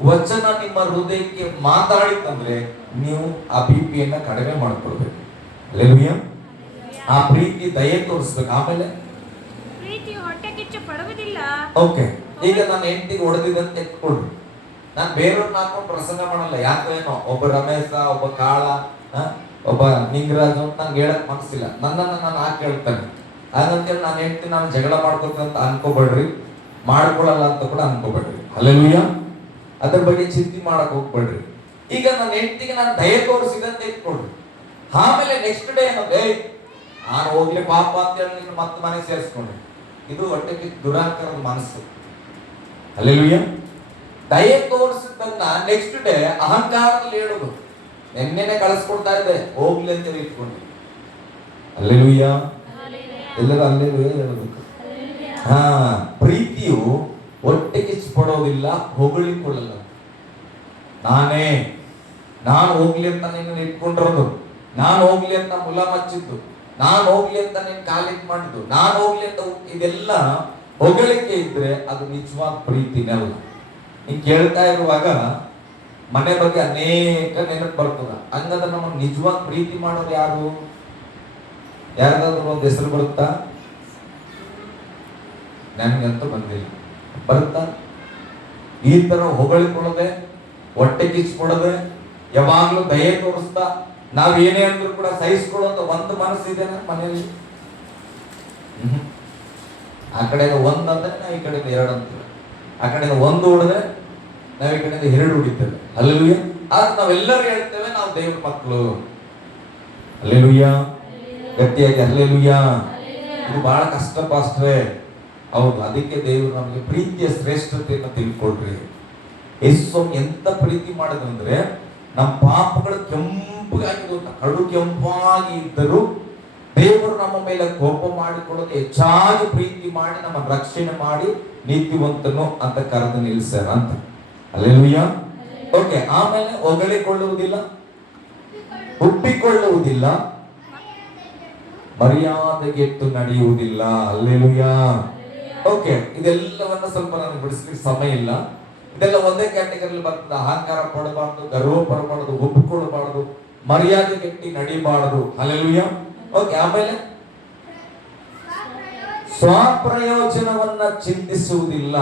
ವಚನ ನಿಮ್ಮ ಹೃದಯಕ್ಕೆ ಮಾತಾಡಿತಂದ್ರೆ ನೀವು ಆ ಬಿಪಿಯನ್ನ ಕಡಿಮೆ ಮಾಡ್ಕೊಳ್ಬೇಕು. ಹಲ್ಲೆಲೂಯಾ. ಆ ಪ್ರೀತಿ ದಯೆ ತೋರಿಸ್ಬೇಕು. ಆಮೇಲೆ ಪ್ರೀತಿ ಹೊಟ್ಟೆ ಕಿಚ್ಚು ಪಡುವುದಿಲ್ಲ. ಓಕೆ, ಈಗ ನಾನು ಹೆಂಡತಿಗೆ ಹೊಡೆದಿದ್ದಂತ ಎತ್ಕೊಳ್ರಿ. ನಾನು ಬೇರೆಯವ್ರನ್ನ ಹಾಕೊಂಡು ಪ್ರಸಂಗ ಮಾಡಲ್ಲ. ಯಾಕೇನೋ ಒಬ್ಬ ರಮೇಶ, ಒಬ್ಬ ಕಾಳ, ಒಬ್ಬ ನಿಂಗರಾಜು ಅಂತ ನಂಗೆ ಹೇಳಕ್ ಮನಸ್ಸಿಲ್ಲ. ನನ್ನನ್ನು ನಾನು ಹಾಕಿ ಹೇಳ್ತೇನೆ. ಹಾಗಂತೇಳಿ ನಾನು ಹೆಂಡತಿ ನಾನು ಜಗಳ ಮಾಡ್ಕೊತೀನಿ ಅಂತ ಅನ್ಕೋಬೇಡ್ರಿ, ಮಾಡ್ಕೊಳಲ್ಲ ಅಂತ ಕೂಡ ಅನ್ಕೋಬೇಡ್ರಿ. ಹಲ್ಲೆಲೂಯಾ. ಅದ್ರ ಬಗ್ಗೆ ಚಿಂತೆ ಮಾಡಕ್ ಹೋಗ್ಬೇಡ್ರಿ. ಈಗ ನನ್ನ ಹೆಂಡತಿಗೆ ನಾನು ದಯೆ ತೋರಿಸಿದಂತ ಇಟ್ಕೊಳ್ರಿ. ಆಮೇಲೆ ನೆಕ್ಸ್ಟ್ ಡೇ ಏನಂದ್ರೆ, ನಾನು ಹೋಗ್ಲಿ ಪಾಪ ಅಂತ ಹೇಳಿ ಮತ್ತೆ ಮನೆ ಸೇರಿಸ್ಕೊಂಡ್ರಿ. ಇದು ಹೊಟ್ಟೆಗೆ ದುರಾಂಕರದ ಮನಸ್ಸು. ಹಲ್ಲೆಲೂಯಾ. ದಯೆ ತೋರಿಸಿದ್ದನ್ನ ನೆಕ್ಸ್ಟ್ ಡೇ ಅಹಂಕಾರದಲ್ಲಿ ಹೇಳುದು, ನೆನ್ನೆನೆ ಕಳಿಸ್ಕೊಡ್ತಾ ಇದ್ದೆ ಹೋಗ್ಲಿ ಅಂತ ಇಟ್ಕೊಂಡ್ರಿ. ಹಲ್ಲೆಲೂಯಾ. ಎಲ್ಲರೂ ಹಲ್ಲೆಲೂಯಾ ಹೇಳಬೇಕು. ಪ್ರೀತಿಯು ಹೊಟ್ಟೆ ಕಿಚ್ಚು ಪಡೋದಿಲ್ಲ, ಹೊಗಳಿಕೊಳ್ಳಲ್ಲ. ನಾನು ಹೋಗ್ಲಿ ಅಂತ ನಿನ್ನ ಇಟ್ಕೊಂಡಿರೋದು, ನಾನು ಹೋಗ್ಲಿ ಅಂತ ಮುಲ ಮಚ್ಚಿದ್ದು, ನಾನು ಹೋಗ್ಲಿ ಅಂತ ನಿನ್ ಕಾಲಿಗೆ ಮಾಡಿದ್ದು, ನಾನು ಹೋಗ್ಲಿ ಅಂತ ಇದೆಲ್ಲ ಹೊಗಳಿಕೆ ಇದ್ರೆ ಅದು ನಿಜವಾದ ಪ್ರೀತಿನೇ ಅಲ್ಲ. ನೀನ್ ಕೇಳ್ತಾ ಇರುವಾಗ ಮನೆ ಬಗ್ಗೆ ಅನೇಕ ನೆನಪು ಬರ್ತದ. ಹಂಗಂದ್ರೆ ನಮ್ಮನ್ನು ನಿಜವಾದ ಪ್ರೀತಿ ಮಾಡೋರು ಯಾರು? ಯಾರ್ದಾದ್ರು ಒಂದು ಹೆಸರು ಬರುತ್ತಾ? ನನ್ಗಂತೂ ಬಂದಿಲ್ಲ. ಬರುತ್ತಾ? ಈ ತರ ಹೊಗಳಿಕೊಳ್ಳದೆ ಹೊಟ್ಟೆ ಕಿಚ್ಕೊಡದೆ, ಯಾವಾಗ್ಲೂ ದಯೆ ತೋರಿಸ್ತಾ, ನಾವ್ ಏನೇ ಅಂದ್ರೂ ಕೂಡ ಸಹಿಸ್ಕೊಳ್ಳುವಂತ ಒಂದು ಮನಸ್ಸಿದೆ ಮನೆಯಲ್ಲಿ. ಆ ಕಡೆಯಿಂದ ಒಂದ್ ಅಂದ್ರೆ ನಾವ್ ಈ ಕಡೆಯಿಂದ ಎರಡು ಅಂತೀವಿ, ಆ ಕಡೆಯಿಂದ ಒಂದು ಹೊಡೆದ್ರೆ ನಾವ್ ಈ ಕಡೆಯಿಂದ ಎರಡು ಹೊಡಿತೇವೆ. ಹಲ್ಲೆಲೂಯ. ಆದ್ರೆ ನಾವೆಲ್ಲರೂ ಹೇಳ್ತೇವೆ ನಾವು ದೇವ್ರ ಮಕ್ಕಳು. ಹಲ್ಲೆಲೂಯ. ಗಟ್ಟಿಯಾಗಿ ಹಲ್ಲೆಲೂಯ. ಇದು ಬಹಳ ಕಷ್ಟ ಪಾಸ್ಟ್ರೆ. ಹೌದು, ಅದಕ್ಕೆ ದೇವರು ನಮಗೆ ಪ್ರೀತಿಯ ಶ್ರೇಷ್ಠತೆಯನ್ನು ತಿಳ್ಕೊಳ್ರಿ. ಯೇಸು ಎಂತ ಪ್ರೀತಿ ಮಾಡಿದಂದ್ರೆ, ನಮ್ಮ ಪಾಪಗಳು ಕೆಂಪಗಾಗಿದ್ದು, ಕಡು ಕೆಂಪಾಗಿ ಇದ್ದರೂ ದೇವರು ನಮ್ಮ ಮೇಲೆ ಕೋಪ ಮಾಡಿಕೊಳ್ಳದೆ ಹೆಚ್ಚಾಗಿ ಪ್ರೀತಿ ಮಾಡಿ ನಮ್ಮ ರಕ್ಷಣೆ ಮಾಡಿ ನೀತಿವಂತನು ಅಂತ ಕರೆದು ನಿಲ್ಲಿಸ್ಯಾರ ಅಂತ. ಹಲ್ಲೆಲೂಯ. ಓಕೆ, ಆಮೇಲೆ ಹೊಗಳಿಕೊಳ್ಳುವುದಿಲ್ಲ, ಒಪ್ಪಿಕೊಳ್ಳುವುದಿಲ್ಲ, ಮರ್ಯಾದೆಗೆಟ್ಟು ನಡೆಯುವುದಿಲ್ಲ. ಹಲ್ಲೆಲೂಯ. ಓಕೆ, ಇದೆಲ್ಲವನ್ನ ಸ್ವಲ್ಪ ನನಗೆ ಬಿಡಿಸ್ಲಿಕ್ಕೆ ಸಮಯ ಇಲ್ಲ. ಇದೆಲ್ಲ ಒಂದೇ ಕ್ಯಾಟಗರಿಯಲ್ಲಿ ಬರ್ತದೆ. ಅಹಂಕಾರ ಪಡಬಾರ್ದು, ಗರ್ವ ಪಡಬಾರ್ದು, ಒಪ್ಪಿಕೊಳ್ಳಬಾರ್ದು, ಮರ್ಯಾದೆಗೆಟ್ಟಿ ನಡಿಬಾರದು. ಹಲ್ಲೆಲೂಯ. ಓಕೆ, ಆಮೇಲೆ ಸ್ವಪ್ರಯೋಜನವನ್ನ ಚಿಂತಿಸುವುದಿಲ್ಲ.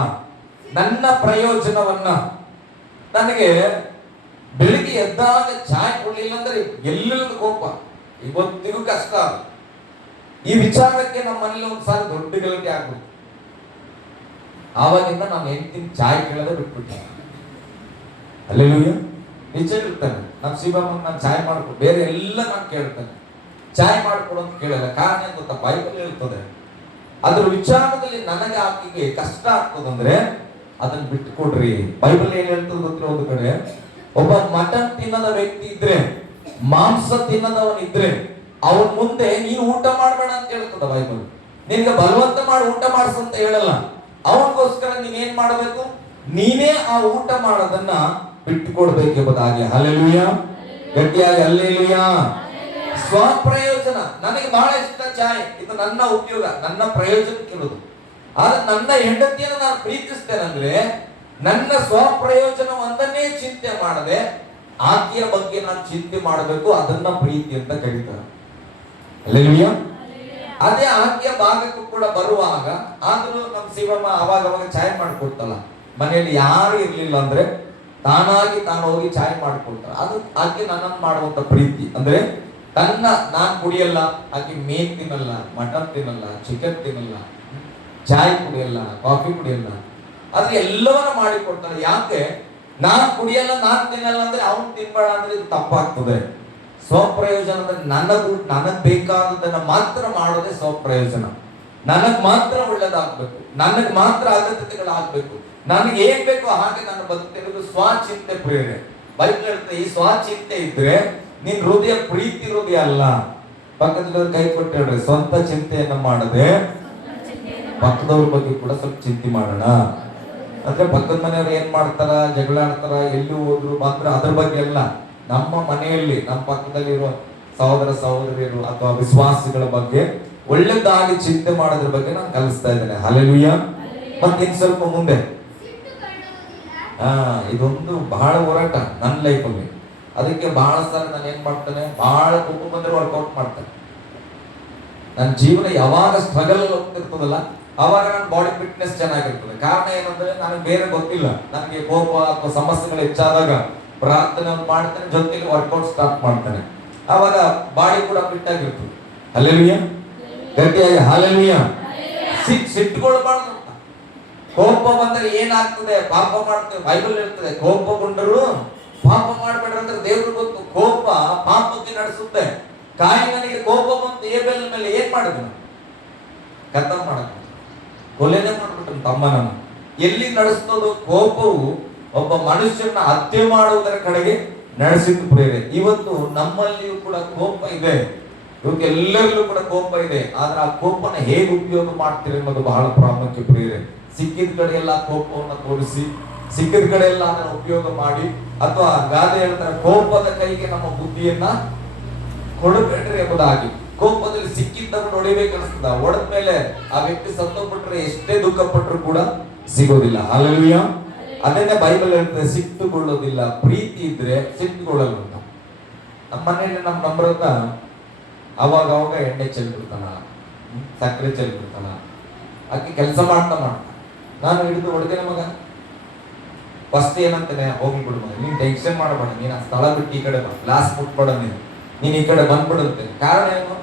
ನನ್ನ ಪ್ರಯೋಜನವನ್ನ, ನನಗೆ ಬೆಳಿಗ್ಗೆ ಎದ್ದಾಗ ಚಾಯ್ ಕೊಡ್ಲಿಲ್ಲ ಅಂದ್ರೆ ಎಲ್ಲೆಲ್ಲೂ ಕೋಪ, ಇವತ್ತಿಗೂ ಕಷ್ಟ. ಈ ವಿಚಾರಕ್ಕೆ ನಮ್ಮ ಮನೇಲಿ ಒಂದ್ಸಾರಿ ದೊಡ್ಡ ಗಲಾಟೆ ಆಗ್ಬಿಟ್ಟು, ಆವಾಗಿಂದ ನಾನು ಹೆಂಡತಿನ ಚಾಯ್ ಕೇಳದೆ ಬಿಟ್ಬಿಟ್ಟೆ. ಹಲ್ಲೆಲೂಯ. ನಿಜ ಇರ್ತಾನೆ, ನಾನು ಶಿವಮ್ಮ ನಾನು ಚಾಯ್ ಮಾಡ್ಕೊಡು, ಬೇರೆ ಎಲ್ಲ ನಾನು ಕೇಳ್ತಾನೆ, ಚಾಯ್ ಮಾಡ್ಕೊಡು ಅಂತ ಕೇಳಲ್ಲ. ಕಾರಣ ಏನ್ ಗೊತ್ತಾ? ಬೈಬಲ್ ಹೇಳ್ತದೆ, ಅದ್ರ ವಿಚಾರದಲ್ಲಿ ನನಗೆ ಆಕೆಗೆ ಕಷ್ಟ ಆಗ್ತದಂದ್ರೆ ಅದನ್ನ ಬಿಟ್ಟುಕೊಡ್ರಿ. ಬೈಬಲ್ ಏನ್ ಹೇಳ್ತದೆ ಗೊತ್ತಿರೋ, ಒಂದು ಕಡೆ ಒಬ್ಬ ಮಟನ್ ತಿನ್ನದ ವ್ಯಕ್ತಿ ಇದ್ರೆ, ಮಾಂಸ ತಿನ್ನದವನಿದ್ರೆ ಅವನ್ ಮುಂದೆ ನೀನು ಊಟ ಮಾಡಬೇಡ ಅಂತ ಹೇಳ್ತದ ಬೈಬಲ್. ನಿನ್ಗೆ ಬಲವಂತ ಮಾಡಿ ಊಟ ಮಾಡಿಸಂತ ಹೇಳಲ್ಲ. ಅವನಿಗೋಸ್ಕರ ನೀನೇನ್ ಮಾಡಬೇಕು? ನೀನೇ ಆ ಊಟ ಮಾಡೋದನ್ನ ಬಿಟ್ಟುಕೊಡ್ಬೇಕೆಂಬುದಾಗಿ. ಹಲ್ಲೆಲೂಯ. ಗಟ್ಟಿಯಾಗಿ ಹಲ್ಲೆಲೂಯ. ಸ್ವಪ್ರಯೋಜನ, ನನಗೆ ಬಹಳ ಇಷ್ಟ ಚಾಯ್, ಇದು ನನ್ನ ಉಪಯೋಗ, ನನ್ನ ಪ್ರಯೋಜನಕ್ಕಿರೋದು. ಆದ್ರೆ ನನ್ನ ಹೆಂಡತಿಯನ್ನು ನಾನು ಪ್ರೀತಿಸ್ತೇನೆಂದ್ರೆ ನನ್ನ ಸ್ವಪ್ರಯೋಜನವನ್ನೇ ಚಿಂತೆ ಮಾಡದೆ ಆಕೆಯ ಬಗ್ಗೆ ನಾನು ಚಿಂತೆ ಮಾಡಬೇಕು. ಅದನ್ನ ಪ್ರೀತಿ ಅಂತ ಕರೀತಾರೆ. ಹಲ್ಲೆಲೂಯ. ಅದೇ ಆಕೆಯ ಭಾಗಕ್ಕೂ ಕೂಡ ಬರುವಾಗ, ಆದ್ರೂ ನಮ್ಮ ಶಿವಮ್ಮ ಅವಾಗ ಚಾಯ್ ಮಾಡ್ಕೊಡ್ತಲ್ಲ, ಮನೆಯಲ್ಲಿ ಯಾರು ಇರ್ಲಿಲ್ಲ ಅಂದ್ರೆ ತಾನಾಗಿ ತಾನು ಹೋಗಿ ಚಾಯ್ ಮಾಡ್ಕೊಡ್ತಾಳೆ. ಅದು ಆಕೆ ನನ್ನನ್ನು ಮಾಡುವಂತ ಪ್ರೀತಿ. ಅಂದ್ರೆ ನಾನ್ ಕುಡಿಯಲ್ಲ, ಆಕೆ ಮೀನ್ ತಿನ್ನಲ್ಲ, ಮಟನ್ ತಿನ್ನಲ್ಲ, ಚಿಕನ್ ತಿನ್ನಲ್ಲ, ಚಾಯ್ ಕುಡಿಯಲ್ಲ, ಕಾಫಿ ಕುಡಿಯಲ್ಲ, ಆದ್ರೆ ಎಲ್ಲವನ್ನ ಮಾಡಿಕೊಡ್ತಾಳೆ. ಯಾಕೆ? ನಾನ್ ಕುಡಿಯಲ್ಲ, ನಾನ್ ತಿನ್ನಲ್ಲ ಅಂದ್ರೆ ಅವ್ನು ತಿನ್ಬೇಡ ಅಂದ್ರೆ ಇದು ತಪ್ಪಾಗ್ತದೆ. ಸ್ವಪ್ರಯೋಜನ ಅಂದ್ರೆ ನನಗ್ ಬೇಕಾದದನ್ನ ಮಾತ್ರ ಮಾಡೋದೇ ಸ್ವಪ್ರಯೋಜನ. ನನಗ್ ಮಾತ್ರ ಒಳ್ಳೇದಾಗ್ಬೇಕು, ನನಗ್ ಮಾತ್ರ ಅಗತ್ಯತೆಗಳಾಗ್ಬೇಕು, ನನಗೆ ಏನ್ ಬೇಕೋ ಹಾಗೆ ನಾನು ಬದುಕ್ತಿರೋದು ಸ್ವಚಿಂತೆ ಪ್ರೇರಣೆ. ಬೈಬಲ್ ಹೇಳ್ತದೆ, ಈ ಸ್ವಚಿಂತೆ ಇದ್ರೆ ನಿನ್ ಹೃದಯ ಪ್ರೀತಿ ಹೃದಯ ಅಲ್ಲ. ಪಕ್ಕದಲ್ಲಿ ಕೈ ಕೊಟ್ಟು ಹೇಳ್ರಿ, ಸ್ವಂತ ಚಿಂತೆಯನ್ನ ಮಾಡದೆ ಪಕ್ಕದವ್ರ ಬಗ್ಗೆ ಕೂಡ ಸ್ವಲ್ಪ ಚಿಂತೆ ಮಾಡೋಣ. ಅಂದ್ರೆ ಪಕ್ಕದ ಮನೆಯವ್ರು ಏನ್ ಮಾಡ್ತಾರ, ಜಗಳ ಆಡ್ತಾರ, ಎಲ್ಲಿ ಹೋದ್ರು ಬಂದ್ರೆ ಅದ್ರ ಬಗ್ಗೆ ಅಲ್ಲ, ನಮ್ಮ ಮನೆಯಲ್ಲಿ ನಮ್ಮ ಪಕ್ಕದಲ್ಲಿರುವ ಸಹೋದರ ಸಹೋದರಿಯರು ಅಥವಾ ವಿಶ್ವಾಸಿಗಳ ಬಗ್ಗೆ ಒಳ್ಳೆದಾಗಿ ಚಿಂತೆ ಮಾಡೋದ್ರ ಬಗ್ಗೆ ನಾನು ಕಲಿಸ್ತಾ ಇದ್ದೇನೆ. ಹಲ್ಲೆಲೂಯ. ಮತ್ತೆ ಇನ್ ಸ್ವಲ್ಪ ಮುಂದೆ ಇದೊಂದು ಬಹಳ ಹೋರಾಟ ನನ್ನ ಲೈಫಲ್ಲಿ. ಅದಕ್ಕೆ ಬಹಳ ಸಲ ನಾನು ಏನ್ ಮಾಡ್ತೇನೆ, ಬಹಳ ಕೋಪ ಬಂದ್ರೆ ವರ್ಕೌಟ್ ಮಾಡ್ತೇನೆ. ನನ್ನ ಜೀವನ ಯಾವಾಗ ಸ್ಟ್ರಗಲ್ ಹೋಗ್ತಿರ್ತದಲ್ಲ ಅವಾಗ ನನ್ನ ಬಾಡಿ ಫಿಟ್ನೆಸ್ ಚೆನ್ನಾಗಿರ್ತದೆ. ಕಾರಣ ಏನಂದ್ರೆ ನನಗೆ ಬೇರೆ ಗೊತ್ತಿಲ್ಲ. ನನಗೆ ಕೋಪ ಅಥವಾ ಸಮಸ್ಯೆಗಳು ಹೆಚ್ಚಾದಾಗ ಪ್ರಾರ್ಥನೆ ಮಾಡ್ತೇನೆ, ಜೊತೆಗೆ ವರ್ಕೌಟ್ ಸ್ಟಾರ್ಟ್ ಮಾಡ್ತೇನೆ. ಅವಾಗ ಬಾಡಿ ಕೂಡ ಫಿಟ್ ಆಗಿರ್ತದೆ. ಹಲ್ಲೆಲೂಯ. ಗಟ್ಟಿಯಾಗಿ ಹಲ್ಲೆಲೂಯ. ಸಿಟ್ಟುಕೊಳ್ಬಾರ್ದು. ಕೋಪ ಬಂದ್ರೆ ಏನಾಗ್ತದೆ? ಪಾಪ ಮಾಡ್ತೇವೆ. ಬೈಬಲ್ ಹೇಳ್ತದೆ, ಕೋಪಗೊಂಡರು ಪಾಪ ಮಾಡ್ಬೇಡ್ರಿ ಅಂದ್ರೆ ದೇವ್ರಿಗೆ ಗೊತ್ತು. ಕೋಪ ಪಾಪಕ್ಕೆ ನಡೆಸುತ್ತೆ. ಕಾಯಿನಿಗೆ ಕೋಪ ಬಂತು, ಏಬೆಲ್ ಮೇಲೆ ಏನ್ ಮಾಡಿದ್ರು? ಕತ್ತಲ್ ಮಾಡಕ್ ಕೊಲೆನೇ ಮಾಡ್ಬಿಟ್ರು ತಮ್ಮನನ್ನು. ಎಲ್ಲಿ ನಡೆಸ್ತದೋ ಕೋಪವು ಒಬ್ಬ ಮನುಷ್ಯನ ಹತ್ಯೆ ಮಾಡುವುದರ ಕಡೆಗೆ ನಡೆಸಿದ್ದು ಪ್ರೇರೆ. ಇವತ್ತು ನಮ್ಮಲ್ಲಿಯೂ ಕೂಡ ಕೋಪ ಇದೆ, ಇವತ್ತು ಎಲ್ಲರಿಗೂ ಕೂಡ ಕೋಪ ಇದೆ. ಆದ್ರೆ ಆ ಕೋಪನ ಹೇಗೆ ಉಪಯೋಗ ಮಾಡ್ತೀರಿ ಅನ್ನೋದು ಬಹಳ ಪ್ರಾಮುಖ್ಯ ಪ್ರೇರೆ. ಸಿಕ್ಕಿದ ಕಡೆ ಎಲ್ಲ ಕೋಪವನ್ನು ತೋರಿಸಿ, ಸಿಕ್ಕಿದ ಕಡೆ ಎಲ್ಲ ಅದನ್ನು ಉಪಯೋಗ ಮಾಡಿ, ಅಥವಾ ಗಾದೆ ಹೇಳ್ತಾರೆ, ಕೋಪದ ಕೈಗೆ ನಮ್ಮ ಬುದ್ಧಿಯನ್ನ ಕೊಡಬೇಡ್ರಿ ಎಂಬುದಾಗಿ. ಕೋಪದಲ್ಲಿ ಸಿಕ್ಕಿದ್ದನ್ನು ಹೊಡಿಬೇಕನ್ನಿಸ್ತದ, ಹೊಡೆದ ಮೇಲೆ ಆ ವ್ಯಕ್ತಿ ಸತ್ತೋಗ್ಬಿಟ್ರೆ ಎಷ್ಟೇ ದುಃಖ ಪಟ್ಟರು ಕೂಡ ಸಿಗೋದಿಲ್ಲ. ಹಲ್ಲೆಲೂಯ. ಅದನ್ನೇ ಬೈಬಲ್ ಹೇಳ್ತದೆ, ಸಿಟ್ಟುಕೊಳ್ಳೋದಿಲ್ಲ, ಪ್ರೀತಿ ಇದ್ರೆ ಸಿಟ್ಟುಕೊಳ್ಳಲ್ಲ ಅಂತ. ನಮ್ಮ ಮನೆಯಲ್ಲಿ ನಮ್ಮ ನಂಬರತ್ತ ಅವಾಗ ಎಣ್ಣೆ ಚೆಲ್ಬಿಡ್ತಾನ, ಸಕ್ಕರೆ ಚೆಲ್ಬಿಡ್ತಾನ, ಆಕೆ ಕೆಲಸ ಮಾಡ್ತಾ ನಾನು ಹಿಡಿದು ಹೊಡೆದೇನೆ ಮಗ, ಫಸ್ಟ್ ಏನಂತಾನೆ, ಹೋಗಿ ಬಿಡು ಮಗ, ನೀನ್ ಟೆನ್ಷನ್ ಮಾಡಬೇಡ, ನೀನ್ ಆ ಸ್ಥಳ ಬಿಟ್ಟು ಈ ಕಡೆ ಬಾ, ಗ್ಲಾಸ್ ಮುಟ್ಬೇಡ, ನೀನ್ ಈ ಕಡೆ ಬಂದ್ಬಿಡುತ್ತೆ. ಕಾರಣ ಏನು?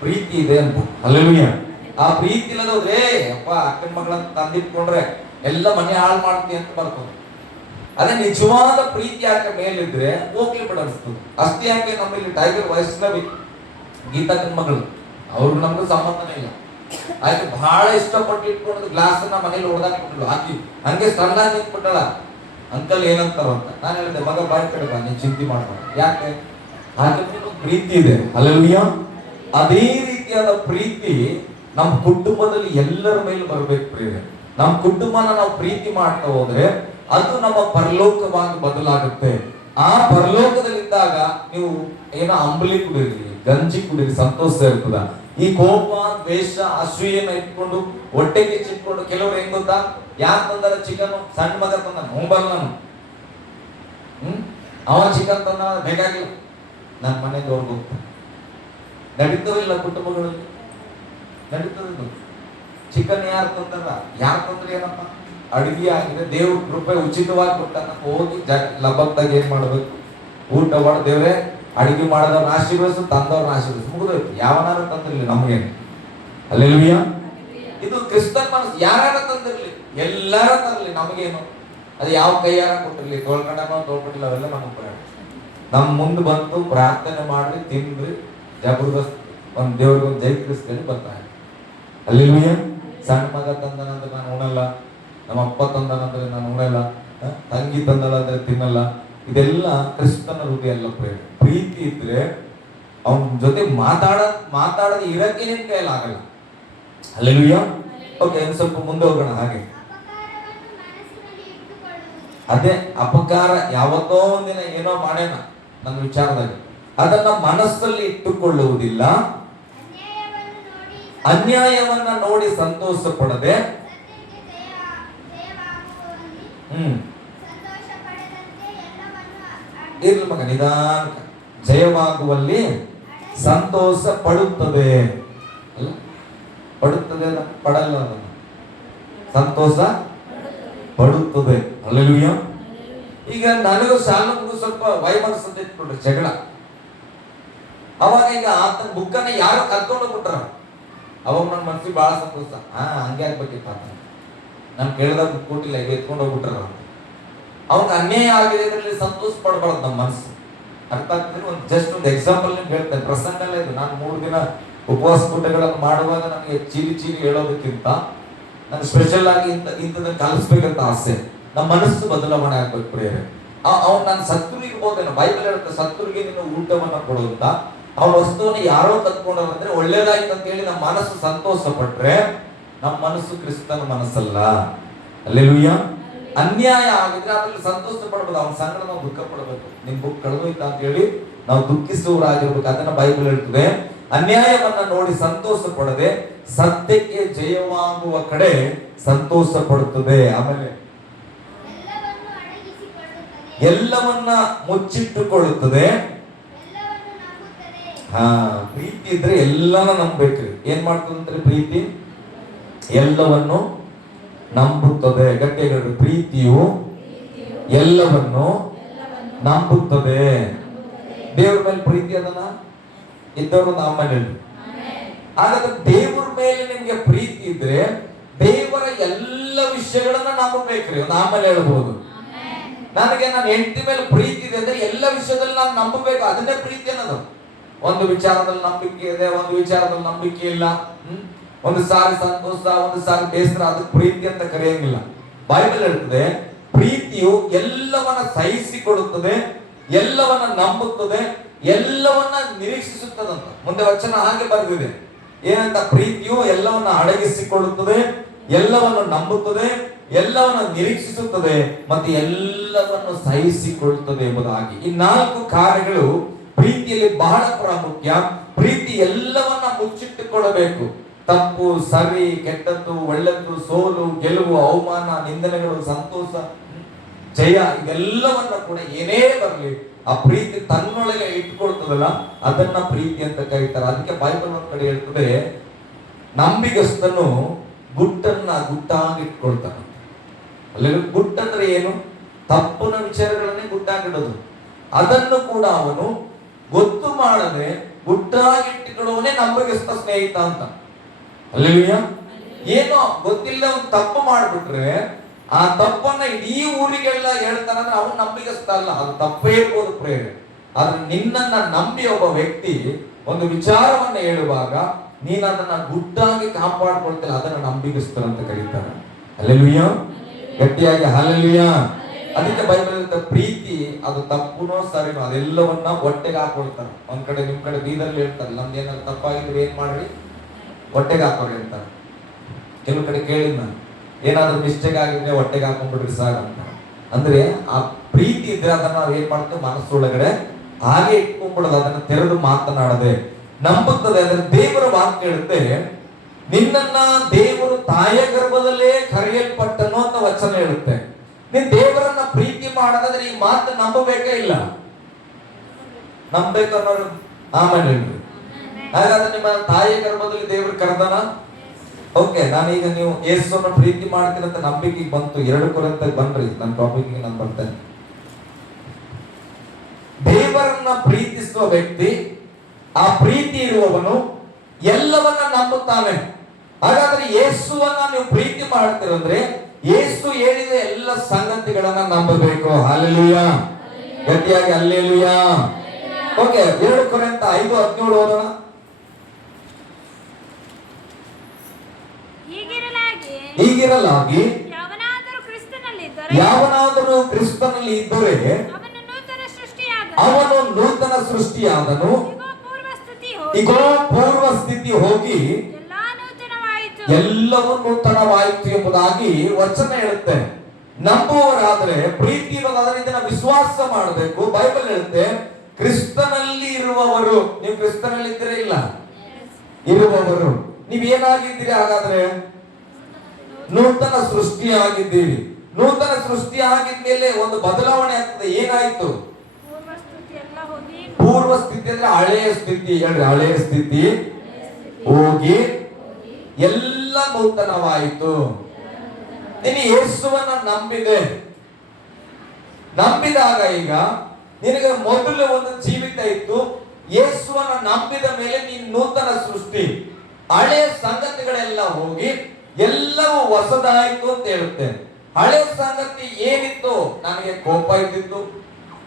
ಪ್ರೀತಿ ಇದೆ ಅಂತ. ಹಲ್ಲೆಲೂಯಾ. ಆ ಪ್ರೀತಿ ಇಲ್ಲದೋದ್ರೆ ಅಪ್ಪ ಅಕ್ಕನ ಮಗಳಂತ ತಂದಿಟ್ಕೊಂಡ್ರೆ ಎಲ್ಲ ಮನೆ ಹಾಳು ಮಾಡ್ತಿ ಅಂತ ಬರ್ತದೆ. ಅದೇ ನಿಜವಾದ ಪ್ರೀತಿ ಯಾಕೆ ಮೇಲಿದ್ರೆ ಹೋಗ್ಲಿ ಬಿಡ ಅನಿಸ್ತದೆ. ಅಷ್ಟೇ ಯಾಕೆ ನಮ್ಮಲ್ಲಿ ಟೈಗರ್ ವೈಷ್ಣವಿ ಗೀತಾಕನ ಮಗಳು, ಅವ್ರಿಗೆ ನಮ್ಗೂ ಸಂಬಂಧನೇ ಇಲ್ಲ. ಆಯ್ತು, ಬಹಳ ಇಷ್ಟಪಟ್ಟು ಇಟ್ಕೊಂಡು ಗ್ಲಾಸ್ ನ ಮನೇಲಿ ಹೊಡೆದಾಕ್ಬಿಟ್ಲು. ಆಕಿ ಹಂಗೆ ಸಣ್ಣ ನಿಂತ್ಬಿಟ್ಟಳ. ಅಂಕಲ್ ಏನಂತಾರ ಅಂತ ನಾನು ಹೇಳಿದೆ, ಮಗ ಬಾಯ್ ಕಡೆ ಬಾ, ನೀನ್ ಚಿಂತೆ ಮಾಡ್ಬೇಡ. ಯಾಕೆ? ಹಾಗೆ ಪ್ರೀತಿ ಇದೆ. ಹಲ್ಲೆಲೂಯಾ. ಅದೇ ರೀತಿಯಾದ ಪ್ರೀತಿ ನಮ್ಮ ಕುಟುಂಬದಲ್ಲಿ ಎಲ್ಲರ ಮೇಲೆ ಬರ್ಬೇಕು ಪ್ರಿಯರೇ. ನಮ್ಮ ಕುಟುಂಬನ ನಾವು ಪ್ರೀತಿ ಮಾಡ್ತಾ ಹೋದ್ರೆ ಅದು ನಮ್ಮ ಪರಲೋಕವಾಗಿ ಬದಲಾಗುತ್ತೆ. ಆ ಪರಲೋಕದಲ್ಲಿದ್ದಾಗ ನೀವು ಏನೋ ಅಂಬಲಿ ಕುಡಿಯಿರಿ, ಗಂಜಿ ಕುಡಿಯಿರಿ, ಸಂತೋಷ ಇರ್ತದ. ಈ ಕೋಪ, ದ್ವೇಷ, ಅಸೂಯೆನ ಇಟ್ಕೊಂಡು ಹೊಟ್ಟೆಗೆ ಚಿಟ್ಕೊಂಡು ಕೆಲವರು ಹೆಂಗ್ ಗೊತ್ತಾ, ಯಾಕೆ ತಂದಾರ ಚಿಕನ್, ಸಣ್ಣ ಮಗ ತಂದ ಹೋಗ್ಬಲ್ಲ ನಾನು, ಅವ ಚಿಕನ್ ತಂದ ಬೇಕಾಗಿಲ್ಲ, ನನ್ನ ಮನೆದವ್ರಿಗೆ ಹೋಗ್ತಾನೆ. ನಡೀತವಿಲ್ಲ ಕುಟುಂಬಗಳಲ್ಲಿ, ನಡೀತದ. ಚಿಕನ್ ಯಾರು ತಂದಾರ, ಯಾರು ತಂದ್ರೆ ಏನಪ್ಪ, ಅಡಿಗೆ ಆಗಿದೆ, ದೇವ್ರ ಕೃಪೆ ಉಚಿತವಾಗಿ ಕೊಟ್ಟಾನ, ಹೋಗಿ ಲಬ್ಬತ್ತಾಗ ಏನ್ ಮಾಡ್ಬೇಕು, ಊಟ ಮಾಡಿ ದೇವ್ರೆ ಅಡಿಗೆ ಮಾಡೋದವ್ರನ್ನ ಆಶೀರ್ವದಿಸು, ತಂದವ್ರನ್ನ ಆಶೀರ್ವದಿಸು, ಮುಗಿದೋಯ್ತು. ಯಾವನಾರು ತಂದಿರ್ಲಿ ನಮಗೇನು. ಹಲ್ಲೆಲೂಯಾ. ಇದು ಕ್ರಿಸ್ತನ್ ಮನಸ್ಸು. ಯಾರು ತಂದಿರ್ಲಿ, ಎಲ್ಲಾರ ತರಲಿ, ನಮಗೇನು. ಅದು ಯಾವ ಕೈಯಾರ ಕೊಟ್ಟಿರ್ಲಿ, ತೊಳ್ಕೊಂಡನೋ ತೊಳ್ಕೊಂಡಿಲ್ಲ, ಅವೆಲ್ಲ ನಮಗೆ ಬೇಡ. ನಮ್ ಮುಂದೆ ಬಂತು, ಪ್ರಾರ್ಥನೆ ಮಾಡ್ರಿ, ತಿನ್ರಿ, ಜಬರ್ದಸ್ತ್ ಒಂದ್ ದೇವ್ರಿಗೆ ಒಂದು ಜೈ ಕ್ರಿಸ್ತೇಳಿ ಬರ್ತಾರೆ. ಹಲ್ಲೆಲೂಯಾ. ಸಣ್ಣ ಮಗ ತಂದನಂದ್ರೆ ನಾನು ಉಣಲ್ಲ, ನಮ್ಮ ಅಪ್ಪ ತಂದನಂದ್ರೆ ನಾನು ಉಣಲ್ಲ, ತಂಗಿ ತಂದಲ್ಲ ಅಂದ್ರೆ ತಿನ್ನಲ್ಲ. ಇದೆಲ್ಲ ಕ್ರಿಸ್ತನ ಹೃದಯ ಅಲ್ಲ ಪ್ರೇಮ. ಪ್ರೀತಿ ಇದ್ರೆ ಅವನ ಜೊತೆ ಮಾತಾಡದ ಇರಕ್ಕೆ ನಿನ್ ಕೈಯಲ್ಲಿ ಆಗಲ್ಲ. ಹಲ್ಲೆಲೂಯಾ. ಓಕೆ, ಒಂದು ಸ್ವಲ್ಪ ಮುಂದೆ ಹೋಗೋಣ. ಹಾಗೆ ಅದೇ ಅಪಕಾರ ಯಾವತ್ತೋ ಒಂದಿನ ಏನೋ ಮಾಡ್ಯಾನ ನನ್ನ ವಿಚಾರದಾಗ, ಅದನ್ನ ಮನಸ್ಸಲ್ಲಿ ಇಟ್ಟುಕೊಳ್ಳುವುದಿಲ್ಲ. ಅನ್ಯಾಯವನ್ನ ನೋಡಿ ಸಂತೋಷ ಪಡದೆ ಇರ್ಲಿ ಮಗ, ನಿಧಾನ, ಜಯವಾಗುವಲ್ಲಿ ಸಂತೋಷ ಪಡುತ್ತದೆ. ಅಲ್ಲ, ಪಡುತ್ತದೆ ಅಲ್ಲ, ಪಡಲ್ಲ, ಅದನ್ನು ಸಂತೋಷ ಪಡುತ್ತದೆ. ಹಲ್ಲೆಲೂಯಾ. ಈಗ ನನಗೂ ಶಾಲೂ ಸ್ವಲ್ಪ ವೈಮನಸ್ಸಂತ ಇಟ್ಕೊಂಡ್ರೆ ಜಗಳ. ಅವಾಗ ಈಗ ಆತನ ಬುಕ್ಕನ್ನ ಯಾರು ಕರ್ಕೊಂಡು ಹೋಗ್ಬಿಟ್ರ, ಅವಾಗ ನನ್ನ ಮನಸ್ಸಿಗೆ ಬಹಳ ಸಂತೋಷ. ಹಂಗೆ ಆಗ್ಬೇಕಿತ್ತು, ಆತ ನಾನು ಕೇಳಿದಾಗ ಬುಕ್ ಕೊಟ್ಟಿಲ್ಲ, ಈಗ ಎತ್ಕೊಂಡು ಹೋಗ್ಬಿಟ್ರ. ಅವ್ನಿಗೆ ಅನ್ಯಾಯ ಆಗಿದೆ, ಇದರಲ್ಲಿ ಸಂತೋಷ ಪಡಬಾರ್ದು ನಮ್ಮ ಮನಸ್ಸು. ಅರ್ಥ ಆಗ್ತದೆ? ಒಂದು ಎಕ್ಸಾಂಪಲ್ ಹೇಳ್ತೇನೆ, ಪ್ರಸಂಗಲ್ಲೇ ಇದು. ನಾನು 3 ದಿನ ಉಪವಾಸ ಕೂಟಗಳನ್ನು ಮಾಡುವಾಗ ನನಗೆ ಚೀಲಿ ಹೇಳೋದಕ್ಕಿಂತ ನಾನು ಸ್ಪೆಷಲ್ ಆಗಿ ಇಂಥದನ್ನ ಕಲಿಸ್ಬೇಕಂತ ಆಸೆ. ನಮ್ಮ ಮನಸ್ಸು ಬದಲಾವಣೆ ಆಗ್ಬೇಕು ಪ್ರಿಯರೇ. ಅವ್ನು ನಾನು ಸತ್ತುರಿಗೆ ಹೋದೇನು, ಬೈಬಲ್ ಹೇಳುತ್ತೆ ಸತ್ತುರಿಗೆ ನೀನು ಊಟವನ್ನ ಕೊಡುವಂತ. ಅವ್ನ ವಸ್ತುವನ್ನ ಯಾರೋ ಕತ್ಕೊಂಡ್ರೆ ಒಳ್ಳೇದಾಯ್ತು ಅಂತ ಹೇಳಿ ನಮ್ಮ ಮನಸ್ಸು ಸಂತೋಷ ಪಟ್ರೆ ನಮ್ಮ ಮನಸ್ಸು ಕ್ರಿಸ್ತನ ಮನಸ್ಸಲ್ಲ. ಹಲ್ಲೆಲೂಯಾ. ಅನ್ಯಾಯ ಆಗಿದ್ರೆ ಅದ್ರಲ್ಲಿ ಸಂತೋಷ ಪಡ್ಬೋದು, ಅವನ ಸಂಗಡ ನಾವು ದುಃಖ ಪಡಬೇಕು. ನಿಮ್ ಬುಕ್ ಕಳೆದೋಯ್ತಾ ಅಂತ ಹೇಳಿ ನಾವು ದುಃಖಿಸುವರಾಗಿರ್ಬೇಕು. ಅದನ್ನ ಬೈಬಲ್ ಹೇಳ್ತದೆ. ಅನ್ಯಾಯವನ್ನ ನೋಡಿ ಸಂತೋಷ ಪಡದೆ ಸತ್ಯಕ್ಕೆ ಜಯವಾಗುವ ಕಡೆ ಸಂತೋಷ ಪಡುತ್ತದೆ. ಆಮೇಲೆ ಎಲ್ಲವನ್ನ ಮುಚ್ಚಿಟ್ಟುಕೊಳ್ಳುತ್ತದೆ. ಪ್ರೀತಿ ಇದ್ರೆ ಎಲ್ಲಾನು ನಂಬ್ಬೇಕ್ರಿ. ಏನ್ ಮಾಡ್ತದಂದ್ರೆ ಪ್ರೀತಿ ಎಲ್ಲವನ್ನು ನಂಬುತ್ತದೆ. ಗಟ್ಟಿಯಾಗಿ ಪ್ರೀತಿಯು ಎಲ್ಲವನ್ನು ನಂಬುತ್ತದೆ. ದೇವ್ರ ಮೇಲೆ ಪ್ರೀತಿ ಅದನ್ನ ಇದ್ದವರು ಆಮೇಲೆ ಹಾಗಾದ್ರೆ ದೇವ್ರ ಮೇಲೆ ನಿಮ್ಗೆ ಪ್ರೀತಿ ಇದ್ರೆ ದೇವರ ಎಲ್ಲ ವಿಷಯಗಳನ್ನ ನಂಬಬೇಕ್ರಿ. ಒಂದು ಆಮೇಲೆ ಹೇಳ್ಬೋದು, ನನಗೆ ನನ್ನ ಹೆಂಡತಿ ಮೇಲೆ ಪ್ರೀತಿ ಇದೆ ಅಂದ್ರೆ ಎಲ್ಲ ವಿಷಯದಲ್ಲಿ ನಾನು ನಂಬಬೇಕು, ಅದನ್ನೇ ಪ್ರೀತಿ ಅನ್ನೋದು. ಒಂದು ವಿಚಾರದಲ್ಲಿ ನಂಬಿಕೆ ಇದೆ, ಒಂದು ವಿಚಾರದಲ್ಲಿ ನಂಬಿಕೆ ಇಲ್ಲ. ಒಂದು ಸಾರಿ ಸಂತೋಷ, ಒಂದು ಸಾರಿ ಬೇಸರ, ಅದಕ್ಕೆ ಪ್ರೀತಿ ಅಂತ ಕರೆಯಂಗಿಲ್ಲ. ಬೈಬಲ್ ಹೇಳ್ತದೆ ಪ್ರೀತಿಯು ಎಲ್ಲವನ್ನ ಸಹಿಸಿಕೊಳ್ಳುತ್ತದೆ, ಎಲ್ಲವನ್ನ ನಂಬುತ್ತದೆ, ಎಲ್ಲವನ್ನ ನಿರೀಕ್ಷಿಸುತ್ತದಂತ. ಮುಂದೆ ವಚನ ಹಾಗೆ ಬರೆದಿದೆ. ಏನಂತ? ಪ್ರೀತಿಯು ಎಲ್ಲವನ್ನ ಅಡಗಿಸಿಕೊಳ್ಳುತ್ತದೆ, ಎಲ್ಲವನ್ನು ನಂಬುತ್ತದೆ, ಎಲ್ಲವನ್ನು ನಿರೀಕ್ಷಿಸುತ್ತದೆ ಮತ್ತು ಎಲ್ಲವನ್ನು ಸಹಿಸಿಕೊಳ್ಳುತ್ತದೆ ಎಂಬುದಾಗಿ. ಈ 4 ಕಾರ್ಯಗಳು ಪ್ರೀತಿಯಲ್ಲಿ ಬಹಳ ಪ್ರಾಮುಖ್ಯ. ಪ್ರೀತಿ ಎಲ್ಲವನ್ನ ಮುಚ್ಚಿಟ್ಟುಕೊಳ್ಳಬೇಕು. ತಪ್ಪು, ಸರಿ, ಕೆಟ್ಟದ್ದು, ಒಳ್ಳೆದ್ದು, ಸೋಲು, ಗೆಲುವು, ಅವಮಾನ, ನಿಂದನೆಗಳು, ಸಂತೋಷ, ಜಯ, ಇವೆಲ್ಲವನ್ನ ಕೂಡ ಏನೇ ಬರಲಿ ಆ ಪ್ರೀತಿ ತನ್ನೊಳಗೆ ಇಟ್ಕೊಳ್ತದಲ್ಲ, ಅದನ್ನ ಪ್ರೀತಿ ಅಂತ ಕರೀತಾರೆ. ಅದಕ್ಕೆ ಬೈಬಲ್ ಒಂದ್ ಕಡೆ ಹೇಳ್ತದೆ, ನಂಬಿಗಸ್ತನು ಗುಟ್ಟನ್ನ ಗುಟ್ಟಾಗಿ ಇಟ್ಕೊಳ್ತಾನೆ. ಅಲ್ಲಿ ಗುಟ್ಟಂದ್ರೆ ಏನು? ತಪ್ಪನ ವಿಚಾರಗಳನ್ನೇ ಗುಟ್ಟಾಗಿಡೋದು. ಅದನ್ನು ಕೂಡ ಅವನು ಗೊತ್ತು ಮಾಡದೆ ಗುಟ್ಟಾಗಿಟ್ಟುಕೊಳ್ಳುವನೇ ನಂಬಿಗಸ್ತ ಸ್ನೇಹಿತ ಅಂತ. ಅಲ್ಲೆಲೂಯಾ. ಏನೋ ಗೊತ್ತಿಲ್ಲ ಒಂದು ತಪ್ಪು ಮಾಡ್ಬಿಟ್ರೆ ಆ ತಪ್ಪನ್ನ ಇಡೀ ಊರಿಗೆಲ್ಲ ಹೇಳ್ತಾನಂದ್ರೆ ಅವನು ನಂಬಿಗಸ್ತ ಅಲ್ಲ, ಅದು ತಪ್ಪೇ ಇರ್ಬೋದು ಪ್ರೇರೆ. ಆದ್ರೆ ನಿನ್ನನ್ನ ನಂಬಿ ಒಬ್ಬ ವ್ಯಕ್ತಿ ಒಂದು ವಿಚಾರವನ್ನ ಹೇಳುವಾಗ ನೀನು ಅದನ್ನ ಗುಟ್ಟಾಗಿ ಕಾಪಾಡ್ಕೊಳ್ತಿಲ್ಲ, ಅದನ್ನ ನಂಬಿಗಸ್ತ ಅಂತ ಕರೀತಾರೆ. ಹಲ್ಲೆಲೂಯಾ. ಗಟ್ಟಿಯಾಗಿ ಹಲ್ಲೆಲೂಯಾ. ಅದಕ್ಕೆ ಬೈಬಲ್ ಪ್ರೀತಿ ಅದು ತಪ್ಪುನೋ ಸರಿನೋ ಅದೆಲ್ಲವನ್ನ ಹೊಟ್ಟೆಗೆ ಹಾಕೊಳ್ತಾರೆ. ಒಂದ್ ಕಡೆ ನಿಮ್ ಕಡೆ ಬೀದಲ್ಲಿ ಹೇಳ್ತಾರೆ, ನಮ್ದು ಏನಾದ್ರು ತಪ್ಪಾಗಿದ್ರೆ ಏನ್ ಮಾಡ್ರಿ, ಹೊಟ್ಟೆಗೆ ಹಾಕೋರಿ ಅಂತಾರೆ. ಕೆಲವು ಕಡೆ ಕೇಳಿದ್ ನಾನು, ಏನಾದ್ರೂ ಮಿಸ್ಟೇಕ್ ಆಗಿದ್ರೆ ಹೊಟ್ಟೆಗೆ ಹಾಕೊಂಡ್ಬಿಡ್ರಿ ಸಾರ್ ಅಂತ. ಅಂದ್ರೆ ಆ ಪ್ರೀತಿ ಇದ್ರೆ ಅದನ್ನ ನಾವ್ ಏನ್ ಮಾಡ್ತೇವೆ, ಮನಸ್ಸೊಳಗಡೆ ಹಾಗೆ ಇಟ್ಕೊಂಡ್ಬಿಡೋದು, ಅದನ್ನ ತೆರೆದು ಮಾತನಾಡದೆ ನಂಬುತ್ತದೆ. ಅಂದ್ರೆ ದೇವರ ವಾಕ್ಯ ಹೇಳುತ್ತೆ, ನಿನ್ನನ್ನ ದೇವರು ತಾಯಿಯ ಗರ್ಭದಲ್ಲೇ ಕರೆಯಲ್ಪಟ್ಟನು ಅಂತ ವಚನ ಹೇಳುತ್ತೆ. ನೀನ್ ದೇವರನ್ನ ಪ್ರೀತಿ ಮಾಡೋದಾದ್ರೆ ಈ ಮಾತು ನಂಬಬೇಕೇ ಇಲ್ಲ? ನಂಬಬೇಕನ್ನೋರು ಆಮೇಲೆ ಹೇಳ್ರಿ. ಹಾಗಾದ್ರೆ ನಿಮ್ಮ ತಾಯಿಯ ಗರ್ಭದಲ್ಲಿ ದೇವರು ಕರೆದನ? ಓಕೆ, ನಾನೀಗ ನೀವು ಯೇಸುವನ್ನ ಪ್ರೀತಿ ಮಾಡ್ತೀನಿ ಅಂತ ನಂಬಿಕೆ ಬಂತು. 2 ಕೊರಿಂಥ ಬನ್ರಿ, ನನ್ನ ಟಾಪಿಕ್ ನಾನು ಬರ್ತೇನೆ. ದೇವರನ್ನ ಪ್ರೀತಿಸುವ ವ್ಯಕ್ತಿ, ಆ ಪ್ರೀತಿ ಇರುವವನು ಎಲ್ಲವನ್ನ ನಂಬುತ್ತಾನೆ. ಹಾಗಾದ್ರೆ ಯೇಸುವನ್ನ ನೀವು ಪ್ರೀತಿ ಮಾಡ್ತೀರಂದ್ರೆ ಯೇಸು ಹೇಳಿದ ಎಲ್ಲ ಸಂಗತಿಗಳನ್ನ ನಂಬಬೇಕು. ಹಲ್ಲೆಲೂಯಾ. ಗಟ್ಟಿಯಾಗಿ ಹಲ್ಲೆಲೂಯಾ. ಓಕೆ, 2 ಕೊರಿಂಥ 5:17 ಓದೋಣ. ಹೀಗಿರಲಾಗಿ ಯಾವನಾದರೂ ಕ್ರಿಸ್ತನಲ್ಲಿ ಇದ್ದರೆ ಅವನು ನೂತನ ಸೃಷ್ಟಿಯಾದನು, ಇಗೋ ಪೂರ್ವ ಸ್ಥಿತಿ ಹೋಗಿ ಎಲ್ಲವೂ ನೂತನವಾಯಿತು ಎಂಬುದಾಗಿ ವಚನ ಹೇಳುತ್ತೆ. ನಂಬುವವರಾದ್ರೆ, ಪ್ರೀತಿ ಇರೋದಾದ್ರೆ ಇದನ್ನ ವಿಶ್ವಾಸ ಮಾಡಬೇಕು. ಬೈಬಲ್ ಹೇಳುತ್ತೆ, ಕ್ರಿಸ್ತನಲ್ಲಿ ಇರುವವರು, ನೀವು ಕ್ರಿಸ್ತನಲ್ಲಿ ಇದ್ದೀರಾ? ಇಲ್ಲ, ಇರುವವರು. ನೀವೇನಾಗಿದ್ದೀರಿ? ಹಾಗಾದ್ರೆ ನೂತನ ಸೃಷ್ಟಿ ಆಗಿದ್ದೀರಿ. ನೂತನ ಸೃಷ್ಟಿ ಆಗಿದ್ಮೇಲೆ ಒಂದು ಬದಲಾವಣೆ ಆಗ್ತದೆ. ಏನಾಯ್ತು? ಪೂರ್ವ ಸ್ಥಿತಿ ಅಂದ್ರೆ ಹಳೆಯ ಸ್ಥಿತಿ. ಹೇಳ್ರಿ, ಹಳೆಯ ಸ್ಥಿತಿ ಹೋಗಿ ಎಲ್ಲ ನೂತನವಾಯಿತು. ನೀನು ಯೇಸುವನ್ನ ನಂಬಿದಾಗ ಈಗ ನಿನಗೆ ಮೊದಲು ಒಂದು ಜೀವಿತ ಇತ್ತು. ಯೇಸುವನ್ನ ನಂಬಿದ ಮೇಲೆ ನೀನು ನೂತನ ಸೃಷ್ಟಿ. ಹಳೆಯ ಸಂಗತಿಗಳೆಲ್ಲ ಹೋಗಿ ಎಲ್ಲವೂ ಹೊಸದಾಯಿತು ಅಂತ ಹೇಳುತ್ತೆ. ಹಳೆ ಸಂಗತಿ ಏನಿತ್ತು? ನನಗೆ ಕೋಪ ಇದ್ದಿತ್ತು,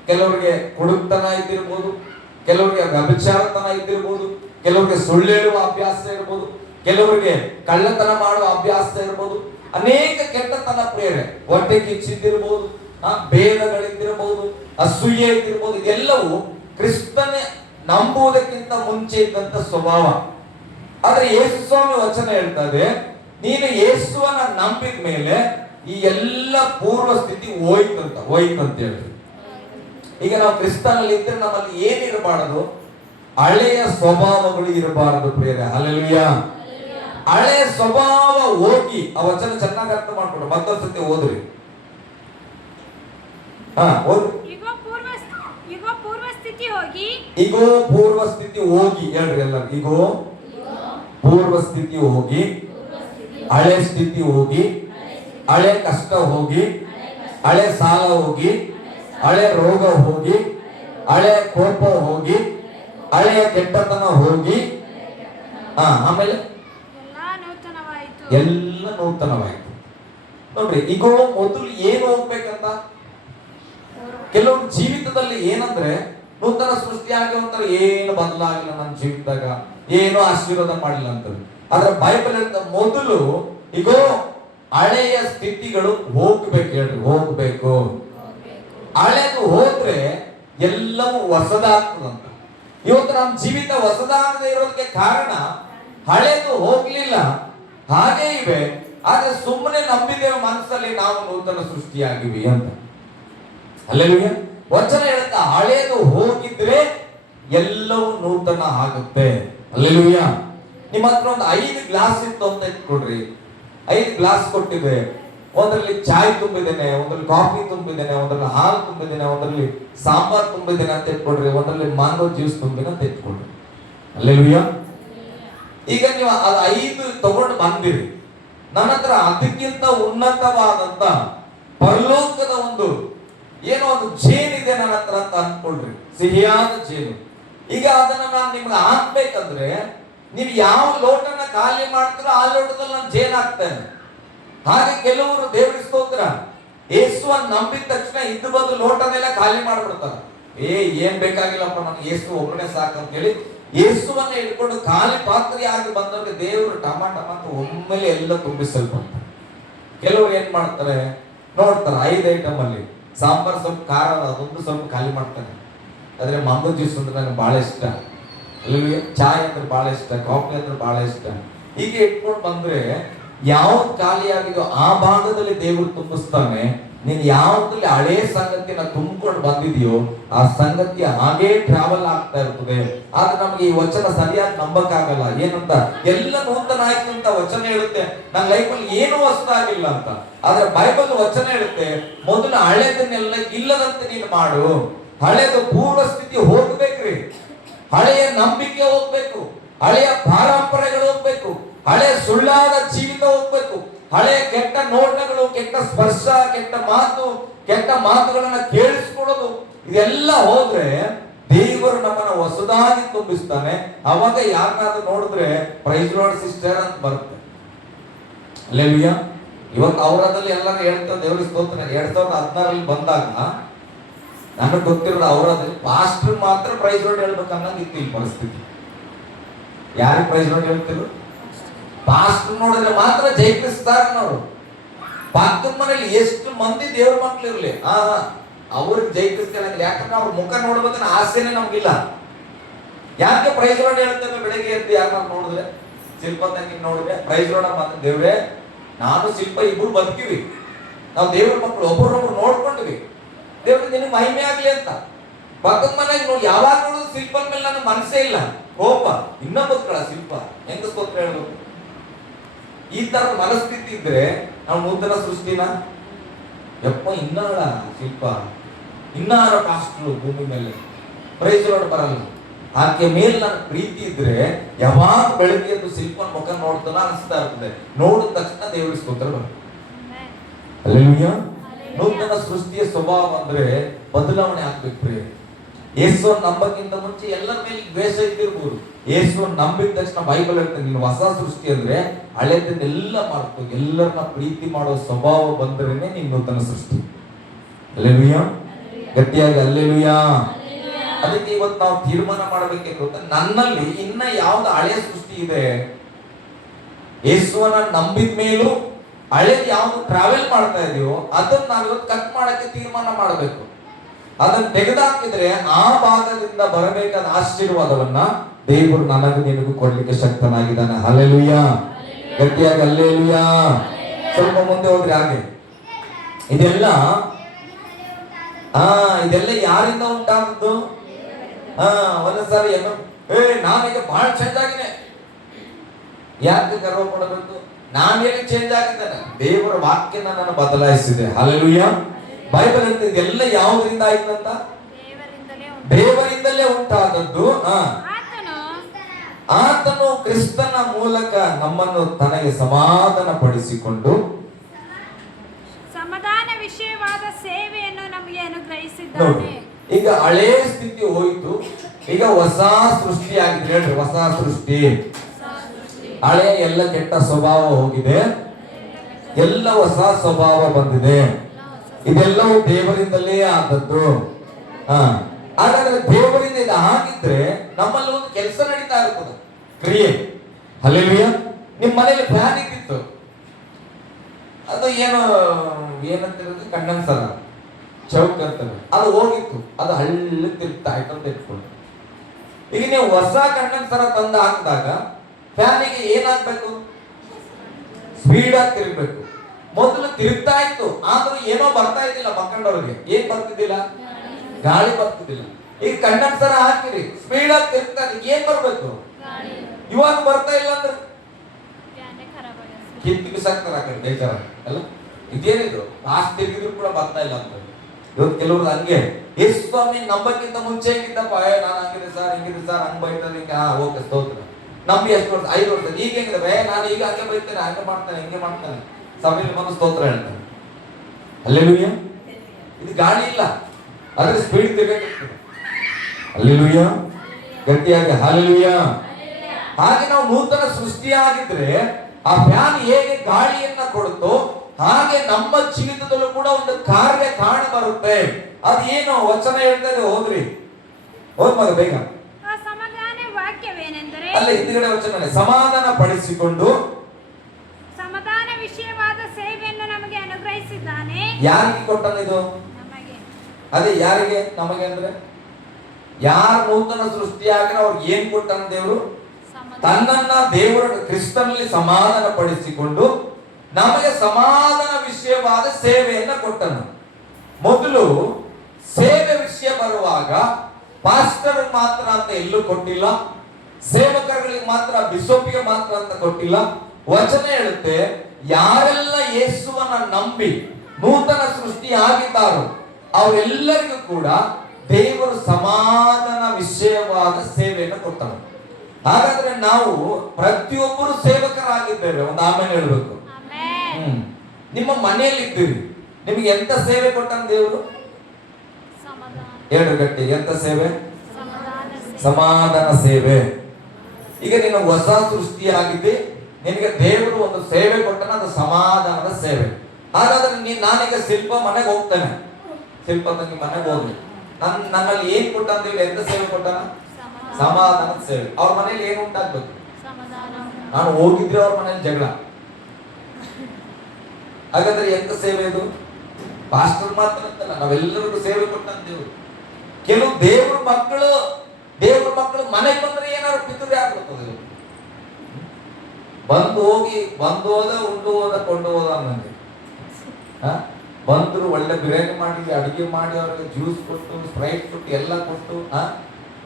ಕೆಲವರಿಗೆ ಕುಡುಕ್ತನ ಇದ್ದಿರ್ಬೋದು, ಕೆಲವರಿಗೆ ವ್ಯಭಿಚಾರತನ ಇದ್ದಿರ್ಬೋದು, ಕೆಲವರಿಗೆ ಸುಳ್ಳು ಹೇಳುವ ಅಭ್ಯಾಸ ಇರ್ಬೋದು, ಕೆಲವರಿಗೆ ಕಳ್ಳತನ ಮಾಡುವ ಅಭ್ಯಾಸ ಇರ್ಬೋದು, ಅನೇಕ ಕೆಟ್ಟತನ ಪ್ರೇರೆ, ಹೊಟ್ಟೆ ಕಿಚ್ಚಿದ್ದಿರ್ಬೋದು, ಭೇದಗಳಿದ್ದಿರ್ಬೋದು, ಅಸೂಯೆ ಇದ್ದಿರ್ಬೋದು. ಇದೆಲ್ಲವೂ ಕ್ರಿಸ್ತನೇ ನಂಬುವುದಕ್ಕಿಂತ ಮುಂಚೆ ಇದ್ದಂತ ಸ್ವಭಾವ. ಆದ್ರೆ ಯೇಸು ಸ್ವಾಮಿ ವಚನ ಹೇಳ್ತಾರೆ, ನೀನು ಯೇಸುವನ್ನ ನಂಬಿದ ಮೇಲೆ ಈ ಎಲ್ಲ ಪೂರ್ವ ಸ್ಥಿತಿ ಹೋಯ್ತಂತ ಹೇಳಿ. ಈಗ ನಾವು ಕ್ರಿಸ್ತನಲ್ಲಿ ಇದ್ರೆ ನಮ್ಮಲ್ಲಿ ಏನಿರಬಾರದು? ಹಳೆಯ ಸ್ವಭಾವಗಳು ಇರಬಾರದು ಪ್ರಿಯರೇ. ಹಲ್ಲೆಲೂಯಾ. ಹಳೆಯ ಸ್ವಭಾವ ಹೋಗಿ, ಆ ವಚನ ಚೆನ್ನಾಗಿ ಅರ್ಥ ಮಾಡ್ಕೊಡು. ಮತ್ತೊಂದು ಸತಿ ಓದ್ರಿ. ಇಗೋ ಪೂರ್ವ ಸ್ಥಿತಿ ಹೋಗಿ ಹೇಳ್ರಿ ಎಲ್ಲರೂ. ಇಗೋ ಪೂರ್ವ ಸ್ಥಿತಿ ಹೋಗಿ, ಹಳೆ ಸ್ಥಿತಿ ಹೋಗಿ, ಹಳೆ ಕಷ್ಟ ಹೋಗಿ, ಹಳೆ ಸಾಲ ಹೋಗಿ, ಹಳೆ ರೋಗ ಹೋಗಿ, ಹಳೆ ಕೋಪ ಹೋಗಿ, ಹಳೆಯ ಕೆಟ್ಟತನ ಹೋಗಿ, ಆಮೇಲೆ ಎಲ್ಲ ನೂತನವಾಯಿತು. ನೋಡ್ರಿ, ಈಗ ಮೊದಲು ಏನು ಹೋಗ್ಬೇಕಂತ ಕೆಲವ್ರ ಜೀವಿತದಲ್ಲಿ ಏನಂದ್ರೆ ನೂತನ ಸೃಷ್ಟಿಯಾಗಿ ಒಂಥರ ಏನು ಬದಲಾಗಿಲ್ಲ ನನ್ನ ಜೀವಿತದಾಗ, ಏನು ಆಶೀರ್ವಾದ ಮಾಡಿಲ್ಲ ಅಂತ. ಆದ್ರೆ ಬೈಬಲ್ ಹೇಳ್ತ ಮೊದಲು ಈಗ ಹಳೆಯ ಸ್ಥಿತಿಗಳು ಹೋಗ್ಬೇಕು. ಹೇಳ್ರಿ, ಹೋಗ್ಬೇಕು. ಹಳೆದು ಹೋದ್ರೆ ಎಲ್ಲವೂ ಹೊಸದಾಗ್ತದಂತ. ಇವತ್ತು ನಮ್ಮ ಜೀವಿತ ಹೊಸದಾಗದೆ ಇರೋದಕ್ಕೆ ಕಾರಣ ಹಳೆದು ಹೋಗ್ಲಿಲ್ಲ, ಹಾಗೆ ಇವೆ. ಆದ್ರೆ ಸುಮ್ಮನೆ ನಂಬಿದ್ದೇವೆ ಮನಸ್ಸಲ್ಲಿ ನಾವು ನೂತನ ಸೃಷ್ಟಿಯಾಗಿವಿ ಅಂತ. ಹಲ್ಲೆಲೂಯಾ. ವಚನ ಹೇಳುತ್ತಾ ಹಳೆದು ಹೋಗಿದ್ರೆ ಎಲ್ಲವೂ ನೂತನ ಆಗುತ್ತೆ. ಹಲ್ಲೆಲೂಯಾ. ನಿಮ್ಮ ಹತ್ರ ಒಂದು 5 ಗ್ಲಾಸ್ ಇತ್ತು ಅಂತ ಇಟ್ಕೊಡ್ರಿ. 5 ಗ್ಲಾಸ್ ಕೊಟ್ಟಿದೆ. ಒಂದರಲ್ಲಿ ಚಾಯ್ ತುಂಬಿದ್ದೇನೆ, ಒಂದ್ರಲ್ಲಿ ಕಾಫಿ ತುಂಬಿದ್ದೇನೆ, ಒಂದ್ರಲ್ಲಿ ಹಾಲು ತುಂಬಿದ್ದೇನೆ, ಒಂದರಲ್ಲಿ ಸಾಂಬಾರ್ ತುಂಬಿದ್ದೇನೆ ಅಂತ ಇಟ್ಕೊಡ್ರಿ. ಒಂದರಲ್ಲಿ ಮ್ಯಾಂಗೋ ಜ್ಯೂಸ್ ತುಂಬಿನ ಅಂತ ಇಟ್ಕೊಡ್ರಿ. ಹಲ್ಲೆಲೂಯಾ. ಈಗ ನೀವು ಅದು 5 ತಗೊಂಡು ಬಂದಿರಿ. ನನ್ನ ಹತ್ರ ಅದಕ್ಕಿಂತ ಉನ್ನತವಾದಂತ ಪರಲೋಕದ ಒಂದು ಏನೋ ಒಂದು ಜೇನಿದೆ ನನ್ನ ಹತ್ರ ಅಂತ ಅನ್ಕೊಳ್ರಿ, ಸಿಹಿಯಾದ ಜೇನು. ಈಗ ಅದನ್ನ ನಾನು ನಿಮ್ಗೆ ಹಾಕ್ಬೇಕಂದ್ರೆ ನೀವು ಯಾವ ಲೋಟನ ಖಾಲಿ ಮಾಡ್ತೀರೋ ಆ ಲೋಟದಲ್ಲಿ ನಾನು ಜೇನು ಹಾಕ್ತೇನೆ. ಹಾಗೆ ಕೆಲವರು ದೇವರ ಸ್ತೋತ್ರ ಯೇಸುವನ್ನು ನಂಬಿದ ತಕ್ಷಣ ಇದ್ದು ಬಂದು ಲೋಟನೆಲ್ಲ ಖಾಲಿ ಮಾಡ್ಬಿಡ್ತಾರೆ. ಏನ್ ಬೇಕಾಗಿಲ್ಲಪ್ಪ, ನನಗೆ ಯೇಸು ಒಬ್ಬನೇ ಸಾಕಂತ ಹೇಳಿ ಯೇಸುವನ್ನ ಇಟ್ಕೊಂಡು ಖಾಲಿ ಪಾತ್ರೆಯಾಗಿ ಬಂದವ್ರಿಗೆ ದೇವರು ಟಮಾಟ ಒಮ್ಮೆಲೆ ಎಲ್ಲ ತುಂಬಿಸಲ್ಪಡ್ತಾರೆ. ಕೆಲವರು ಏನ್ ಮಾಡ್ತಾರೆ ನೋಡ್ತಾರೆ, 5 ಐಟಮ್ ಅಲ್ಲಿ ಸಾಂಬಾರ್ ಸ್ವಲ್ಪ ಖಾರ ಅದೊಂದು ಸ್ವಲ್ಪ ಖಾಲಿ ಮಾಡ್ತಾನೆ. ಆದ್ರೆ ಮ್ಯಾಂಗೋ ಜ್ಯೂಸ್ ಅಂದ್ರೆ ನನಗೆ ಬಹಳ ಇಷ್ಟ, ಚಾಯ್ ಅಂದ್ರೆ ಬಹಳ ಇಷ್ಟ, ಕಾಫಿ ಅಂದ್ರೆ ಬಹಳ ಇಷ್ಟ. ಹೀಗೆ ಇಟ್ಕೊಂಡು ಬಂದ್ರೆ ಯಾವ್ದು ಖಾಲಿ ಆಗಿದೋ ಆ ಭಾಗದಲ್ಲಿ ದೇವರು ತುಂಬಿಸ್ತಾನೆ. ನೀನ್ ಯಾವ್ದಲ್ಲಿ ಹಳೇ ಸಂಗತಿನ ತುಂಬಿಕೊಂಡು ಬಂದಿದೆಯೋ ಆ ಸಂಗತಿ ಹಾಗೇ ಟ್ರಾವೆಲ್ ಆಗ್ತಾ ಇರ್ತದೆ. ಆದ್ರೆ ನಮ್ಗೆ ಈ ವಚನ ಸರಿಯಾಗಿ ನಂಬಕ್ಕಾಗಲ್ಲ. ಏನಂತ ಎಲ್ಲ ನೂತನ ಆಯ್ತು ಅಂತ ವಚನ ಹೇಳುತ್ತೆ, ನನ್ನ ಲೈಫಲ್ಲಿ ಏನೂ ಹೊಸದಾಗಿಲ್ಲ ಅಂತ. ಆದ್ರೆ ಬೈಬಲ್ ವಚನ ಹೇಳುತ್ತೆ, ಮೊದಲು ಹಳೆದನ್ನೆಲ್ಲ ಇಲ್ಲದಂತೆ ನೀನು ಮಾಡು. ಹಳೆದು ಪೂರ್ವ ಸ್ಥಿತಿ ಹೋಗ್ಬೇಕ್ರಿ, ಹಳೆಯ ನಂಬಿಕೆ ಹೋಗ್ಬೇಕು, ಹಳೆಯ ಪಾರಂಪರೆಗಳು ಹೋಗ್ಬೇಕು, ಹಳೆಯ ಸುಳ್ಳಾದ ಜೀವಿತ ಹೋಗ್ಬೇಕು, ಹಳೆಯ ಕೆಟ್ಟ ನೋಟಗಳು, ಕೆಟ್ಟ ಸ್ಪರ್ಶ, ಕೆಟ್ಟ ಮಾತುಗಳನ್ನ ಕೇಳಿಸ್ಕೊಳ್ಳೋದು ಇದೆಲ್ಲ ಹೋದ್ರೆ ದೇವರು ನಮ್ಮನ್ನ ಹೊಸದಾಗಿ ತುಂಬಿಸ್ತಾನೆ. ಅವಾಗ ಯಾರನ್ನಾದ್ರೂ ನೋಡಿದ್ರೆ ಪ್ರೈಸ್ ಲಾರ್ಡ್ ಸಿಸ್ಟರ್ ಅಂತ ಬರುತ್ತೆ. ಅಲ್ಲೇಲೂಯಾ. ಇವತ್ತು ಅವರದಲ್ಲಿ ಎಲ್ಲರೂ ಹೇಳ್ತಾರೆ ದೇವರ ಸ್ತೋತ್ರ. 2016 ಬಂದಾಗ ನನಗೆ ಗೊತ್ತಿರೋದು ಅವರದಲ್ಲಿ ಪಾಸ್ಟರ್ ಮಾತ್ರ ಪ್ರೈಸ್ ಲಾರ್ಡ್ ಹೇಳ್ಬೇಕನ್ನೋದು ಇತ್ತು ಈ ಪರಿಸ್ಥಿತಿ. ಯಾರಿಗೆ ಪ್ರೈಸ್ ಲಾರ್ಡ್ ಹೇಳ್ತಿರು? ಪಾಸ್ಟರ್ ನೋಡಿದ್ರೆ ಮಾತ್ರ ಜೈಕಿಸ್ತಾರ ನೋಡು. ಪಕ್ಕದ ಮನೇಲಿ ಎಷ್ಟು ಮಂದಿ ದೇವ್ರ ಮಕ್ಳು ಇರ್ಲಿ ಅವ್ರಿಗೆ ಜೈಕಿಸ್ತಾನೆ. ಯಾಕಂದ್ರೆ ಅವ್ರ ಮುಖ ನೋಡ್ಬೇಕನ್ನ ಆಸೆನೆ ನಮ್ಗಿಲ್ಲ. ಯಾಕೆ ಪ್ರೈಸ್ ಲಾರ್ಡ್ ಹೇಳ್ತೇವೆ? ಬೆಳಗ್ಗೆ ಎದ್ದು ಯಾರನ್ನ ನೋಡಿದ್ರೆ, ಶಿಲ್ಪ ತಂಗಿ ನೋಡಿದ್ರೆ ಪ್ರೈಸ್ ಲಾರ್ಡ್ ಮಾತ್ರ ದೇವ್ರೆ ನಾನು ಶಿಲ್ಪ ಇಬ್ರು ಬದುಕಿವಿ, ನಾವು ದೇವ್ರ ಮಕ್ಕಳು ಒಬ್ಬರೊಬ್ರು ನೋಡ್ಕೊಂಡಿವಿ, ದೇವ್ರಿಗೆ ನಿನಗೆ ಮಹಿಮೆ ಆಗ್ಲಿ ಅಂತ. ಪಕ್ಕದ ಮನೆಗೆ ನೋಡಿ ಯಾವಾಗ ನೋಡಿದ್ರು ಶಿಲ್ಪದ ಮೇಲೆ ನನ್ನ ಮನಸ್ಸೇ ಇಲ್ಲ, ಕೋಪ. ಇನ್ನೊಬ್ಬರ ಶಿಲ್ಪ ಹೆಂಗ ಸ್ತೋತ್ರ ಹೇಳ್ಬೇಕು? ಈ ತರದ ಮನಸ್ಥಿತಿ ಇದ್ರೆ ನಾವು ನೂತನ ಸೃಷ್ಟಿನ ಯಪ್ಪ ಇನ್ನಾಳ ಶಿಲ್ಪ ಇನ್ನಾರ ಪಾಸ್ಟ್ರು ಭೂಮಿ ಮೇಲೆ ಪ್ರೈಸ್ ಲಾರ್ಡ್ ಬರಲ್ಲ. ಆಕೆ ಮೇಲೆ ನನ್ನ ಪ್ರೀತಿ ಇದ್ರೆ ಯಾವಾಗ ಬೆಳಗ್ಗೆ ಎದ್ದು ಶಿಲ್ಪನ ಮುಖ ನೋಡ್ತಾನ ಅನಿಸ್ತಾ ಇರ್ತದೆ. ನೋಡಿದ ತಕ್ಷಣ ದೇವರ ಸ್ತೋತ್ರ ಬರುತ್ತೆ. ಹಲ್ಲೆಲೂಯಾ. ನೂತನ ಸೃಷ್ಟಿಯ ಸ್ವಭಾವ ಅಂದ್ರೆ ಬದಲಾವಣೆ ಆಗ್ಬೇಕ್ರಿ. ಯೇಸುವನ್ನು ನಂಬಕ್ಕಿಂತ ಮುಂಚೆ ಎಲ್ಲರ ಮೇಲೆ ದ್ವೇಷ ಇದ್ದಿರ್ಬೋದು. ಯೇಸುವನ್ನು ನಂಬಿದ ತಕ್ಷಣ ಬೈಬಲ್ ಹೇಳ್ತಾರೆ ನೀನು ಹೊಸ ಸೃಷ್ಟಿ ಅಂದ್ರೆ ಹಳೆದನ್ನೆಲ್ಲ ಮಾಡ್ತು, ಎಲ್ಲರನ್ನ ಪ್ರೀತಿ ಮಾಡೋ ಸ್ವಭಾವ ಬಂದ್ರೇನೆ ನೀನು ನೂತನ ಸೃಷ್ಟಿ. ಹಲ್ಲೆಲೂಯಾ. ಗಟ್ಟಿಯಾಗಿ ಹಲ್ಲೆಲೂಯಾ. ಅದಕ್ಕೆ ಇವತ್ತು ನಾವು ತೀರ್ಮಾನ ಮಾಡಬೇಕೆ ಗೊತ್ತಾ, ನನ್ನಲ್ಲಿ ಇನ್ನ ಯಾವ್ದು ಹಳೆಯ ಸೃಷ್ಟಿ ಇದೆ, ಯೇಸುವನ್ನ ನಂಬಿದ ಮೇಲೂ ಹಳೇದು ಯಾವ್ದು ಟ್ರಾವೆಲ್ ಮಾಡ್ತಾ ಇದೆಯೋ ಅದನ್ನ ನಾವಿವತ್ತು ಕಟ್ ಮಾಡಕ್ಕೆ ತೀರ್ಮಾನ ಮಾಡಬೇಕು. ಅದನ್ನ ತೆಗೆದಾಕಿದ್ರೆ ಆ ಭಾಗದಿಂದ ಬರಬೇಕಾದ ಆಶೀರ್ವಾದವನ್ನ ದೇವರು ನನಗೂ ನಿನಗೂ ಕೊಡ್ಲಿಕ್ಕೆ ಶಕ್ತನಾಗಿದ್ದಾನೆ. ಹಲ್ಲೆಲೂಯಾ. ಗಟ್ಟಿಯಾಗಿ ಹಲ್ಲೆಲೂಯಾ. ಸ್ವಲ್ಪ ಮುಂದೆ ಹೋದ್ರೆ ಹಾಗೆ ಇದೆಲ್ಲ ಯಾರಿಂದ ಉಂಟಾದದ್ದು? ಒಂದ್ಸರಿ ಏನೋ ನಾನೀಗ ಬಹಳ ಚೇಂಜ್ ಆಗಿನೇ. ಯಾಕೆ ಗರ್ವ ಪಡಬೇಕು? ನಾನೇನು ಚೇಂಜ್ ಆಗಿದ್ದೇನೆ? ದೇವರ ವಾಕ್ಯ ನನ್ನನ್ನು ಬದಲಾಯಿಸಿದೆ. ಹಲ್ಲೆಲೂಯಾ. ಬೈಬಲ್ ಅಂತ ಇದೆಲ್ಲ ಯಾವುದರಿಂದ ಆಯ್ತಂತ? ದೇವರಿಂದಲೇ ಉಂಟಾದದ್ದು. ಆತನು ಕ್ರಿಸ್ತನ ಮೂಲಕ ನಮ್ಮನ್ನು ತನಗೆ ಸಮಾಧಾನ ಪಡಿಸಿಕೊಂಡು ಸಮಾಧಾನ ವಿಷಯವಾದ ಸೇವೆಯನ್ನು ನಮಗೆ ಅನುಗ್ರಹಿಸಿದ್ದಾನೆ. ಈಗ ಹಳೇ ಸ್ಥಿತಿ ಹೋಯಿತು, ಈಗ ಹೊಸ ಸೃಷ್ಟಿ ಆಗಿದೆ. ಹೇಳ್ರಿ, ಹೊಸ ಸೃಷ್ಟಿ. ಹಳೆಯ ಎಲ್ಲ ಕೆಟ್ಟ ಸ್ವಭಾವ ಹೋಗಿದೆ, ಎಲ್ಲ ಹೊಸ ಸ್ವಭಾವ ಬಂದಿದೆ. ಇದೆಲ್ಲವೂ ದೇವರಿಂದಲೇ ಆದದ್ದು. ಹಾಗಾದ್ರೆ ದೇವರಿಂದ ಇದು ಆಗಿದ್ರೆ ನಮ್ಮಲ್ಲಿ ಒಂದು ಕೆಲಸ ನಡೀತಾ ಇರ್ತದೆ, ಕ್ರಿಯೆ. ಹಲ್ಲೆಲೂಯಾ. ನಿಮ್ ಮನೇಲಿ ಫ್ಯಾನ್ ಇದ್ದಿತ್ತು, ಅದು ಏನಂತಿರೋದು ಕಂಡೆನ್ಸರ್ ಚೌಕ್ ಅಂತವೆ, ಅದು ಹೋಗಿತ್ತು, ಅದು ಹಳ್ಳಿ ತಿರುಗ್ತಾ ಇತ್ತು ಅಂತ ಇಟ್ಕೊಂಡು. ಈಗ ನೀವು ಹೊಸ ಕಂಡೆನ್ಸರ್ ತಂದು ಹಾಕಿದಾಗ ಫ್ಯಾನಿಗೆ ಏನಾಗ್ಬೇಕು? ಸ್ಪೀಡ್ ಆಗಿ ತಿರುಗಬೇಕು. ಮೊದಲು ತಿರುಗ್ತಾ ಇತ್ತು, ಆದ್ರೂ ಏನೋ ಬರ್ತಾ ಇದ್ದಿಲ್ಲ ಮಕ್ಕಳವ್ರಿಗೆ. ಏನ್ ಬರ್ತಿದ್ದಿಲ್ಲ? ಗಾಳಿ ಬರ್ತಿದ್ದಿಲ್ಲ. ಈಗ ಕಂಡೆನ್ಸರ್ ಹಾಕಿರಿ, ಸ್ಪೀಡ್ ಆಗಿ ತಿರುಗ್ತಾ ಇದಕ್ಕೆ ಏನ್ ಬರ್ಬೇಕು? ಇವಾಗ ಬರ್ತಾ ಇಲ್ಲ ಅಂದ್ರೆ ಕಿತ್ತು ಬಿಸಾಕ್ತಾರ ಬೇಕಾರ ಅಲ್ಲ. ಇದೇನಿದು ಕಾಸು ತಿರುಗಿದ್ರು ಕೂಡ ಬರ್ತಾ ಇಲ್ಲ ಅಂತ. ಇವತ್ತು ಕೆಲವ್ರು ಹಂಗೆ ಯೇಸು ಸ್ವಾಮಿ ನಂಬಕ್ಕಿಂತ ಮುಂಚೆ ಹೆಂಗಿದ್ದಪ್ಪ, ನಾನು ಹಂಗಿದೆ ಸರ್ ಹಂಗ್ ಬೈತಾರೆ, ಹಿಂಗೆ ಓಕೆ ಸ್ತೋತ್ರ. ನಂಬಿ ಎಷ್ಟು ವರ್ಷ? 5 ವರ್ಷ. ಈಗ ಹೆಂಗಿದೆ? ನಾನು ಈಗ ಹಂಗೆ ಬೈತೇನೆ, ಹಂಗೆ ಮಾಡ್ತಾನೆ, ಹಿಂಗೆ ಮಾಡ್ತಾನೆ. ಸಭೆಯಲ್ಲಿ ಬಂದು ಸ್ತೋತ್ರ ಹೇಳ್ತಾನೆ. ಹಲ್ಲೆಲೂಯಾ. ಇದು ಗಾಳಿ ಇಲ್ಲ, ಆದ್ರೆ ಸ್ಪೀಡ್ ತಿರುಗಾಗ್ತದೆ. ಹಲ್ಲೆಲೂಯಾ. ಗಟ್ಟಿಯಾಗಿ ಹಲ್ಲೆಲೂಯಾ. ಹಾಗೆ ನಾವು ನೂತನ ಸೃಷ್ಟಿಯಾಗಿದ್ರೆ ಆ ಫ್ಯಾನ್ ಹೇಗೆ ಗಾಳಿಯನ್ನ ಕೊಡುತ್ತೋ ಹಾಗೆ ನಮ್ಮ ಜೀವಿತದಲ್ಲೂ ಕೂಡ ಒಂದು ಕಾರ್ಯ ಕಾಣ ಬರುತ್ತೆ. ಅದೇನು ವಚನ ಹೇಳ್ತಾರೆ, ಹೋದ್ರಿ ಹೋದ್ ಮಗ ಬೇಗ. ಆ ಸಮಾಧಾನ ವಾಕ್ಯವೇನೆಂದರೆ, ಅಲ್ಲ ಹಿಂದ್ಗಡೆ ವಚನ, ಸಮಾಧಾನ ಪಡಿಸಿಕೊಂಡು ಸಮಾಧಾನ ವಿಷಯವಾದ ಸೇವೆಯನ್ನು ನಮಗೆ ಅನುಗ್ರಹಿಸಿದ್ದಾನೆ. ಯಾರಿಗೆ ಕೊಟ್ಟನ ಇದು? ನಮಗೆ. ಅದೇ ಯಾರಿಗೆ? ನಮಗೆ ಅಂದ್ರೆ ಯಾರು ನೂತನ ಸೃಷ್ಟಿಯಾಗಿರೋ ಅವ್ರಿಗೆ ಏನ್ ಕೊಟ್ಟನ ದೇವರು? ತನ್ನನ್ನ ದೇವರ ಕ್ರಿಸ್ತನಲ್ಲಿ ಸಮಾಧಾನ ಪಡಿಸಿಕೊಂಡು ನಮಗೆ ಸಮಾಧಾನ ವಿಷಯವಾದ ಸೇವೆಯನ್ನ ಕೊಟ್ಟನು. ಮೊದಲು ಸೇವೆ ವಿಷಯ ಬರುವಾಗ ಪಾಸ್ಟರ್ ಮಾತ್ರ ಅಂತ ಎಲ್ಲೂ ಕೊಟ್ಟಿಲ್ಲ, ಸೇವಕರುಗಳಿಗೆ ಮಾತ್ರ, ಬಿಷಪ್ಗೆ ಮಾತ್ರ ಅಂತ ಕೊಟ್ಟಿಲ್ಲ. ವಚನ ಹೇಳುತ್ತೆ, ಯಾರೆಲ್ಲ ಯೇಸುವನ್ನ ನಂಬಿ ನೂತನ ಸೃಷ್ಟಿ ಆಗಿದ್ದಾರೋ ಅವರೆಲ್ಲರಿಗೂ ಕೂಡ ದೇವರು ಸಮಾಧಾನ ವಿಷಯವಾದ ಸೇವೆಯನ್ನು ಕೊಟ್ಟನು. ಹಾಗಾದ್ರೆ ನಾವು ಪ್ರತಿಯೊಬ್ಬರು ಸೇವಕರಾಗಿದ್ದೇವೆ. ಒಂದು ಆಮೇಲೆ ಹೇಳ್ಬೇಕು. ನಿಮ್ಮ ಮನೆಯಲ್ಲಿ ಇದ್ದೀರಿ, ನಿಮಗೆ ಎಂತ ಸೇವೆ ಕೊಟ್ಟನ ದೇವರು? ಎರಡು ಗಟ್ಟಿ, ಎಂತ ಸೇವೆ? ಸಮಾಧಾನ ಸೇವೆ. ಈಗ ನೀನು ಹೊಸ ಸೃಷ್ಟಿಯಾಗಿದ್ದೆ, ನಿನಗೆ ದೇವರು ಒಂದು ಸೇವೆ ಕೊಟ್ಟನ, ಅದು ಸಮಾಧಾನದ ಸೇವೆ. ಹಾಗಾದ್ರೆ ನಾನೀಗ ಶಿಲ್ಪ ಮನೆಗೆ ಹೋಗ್ತೇನೆ, ಶಿಲ್ಪ ತಂಗಿ ಮನೆಗೆ ಹೋಗ್ಲಿ, ನನ್ನಲ್ಲಿ ಏನ್ ಕೊಟ್ಟಂತ ಹೇಳಿ ಎಂತ ಸೇವೆ ಕೊಟ್ಟನ? ಸಮಾಧಾನದ ಸೇವೆ. ಅವ್ರ ಮನೇಲಿ ಏನು ಉಂಟಾಗ್ಬೇಕು? ನಾನು ಹೋಗಿದ್ರೆ ಅವ್ರ ಮನೇಲಿ ಜಗಳ. ಹಾಗಾದ್ರೆ ಎಂತ ಸೇವೆ ಇದು? ಪಾಸ್ಟರ್ ಮಾತ್ರ ಅಂತಲ್ಲ, ನಾವೆಲ್ಲರಿಗೂ ಸೇವೆ ಕೊಟ್ಟಂತೇವೆ. ಕೆಲವು ದೇವ್ರ ಮಕ್ಕಳು ಮನೆಗೆ ಬಂದ್ರೆ ಏನಾದ್ರು ಪಿತೂರಿ ಆಗ್ಬಿಡ್ತದೆ. ಬಂದು ಹೋಗಿ ಬಂದು ಹೋದ, ಉಂಡು ಹೋದ, ಕೊಂಡು ಹೋದ ಅನ್ನಂಗೆ. ಬಂದ್ರು, ಒಳ್ಳೆ ಬಿರಿಯಾನಿ ಮಾಡಿ, ಅಡಿಗೆ ಮಾಡಿ, ಅವ್ರಿಗೆ ಜ್ಯೂಸ್ ಕೊಟ್ಟು, ಸ್ಪ್ರೈಟ್ ಕೊಟ್ಟು, ಎಲ್ಲ ಕೊಟ್ಟು,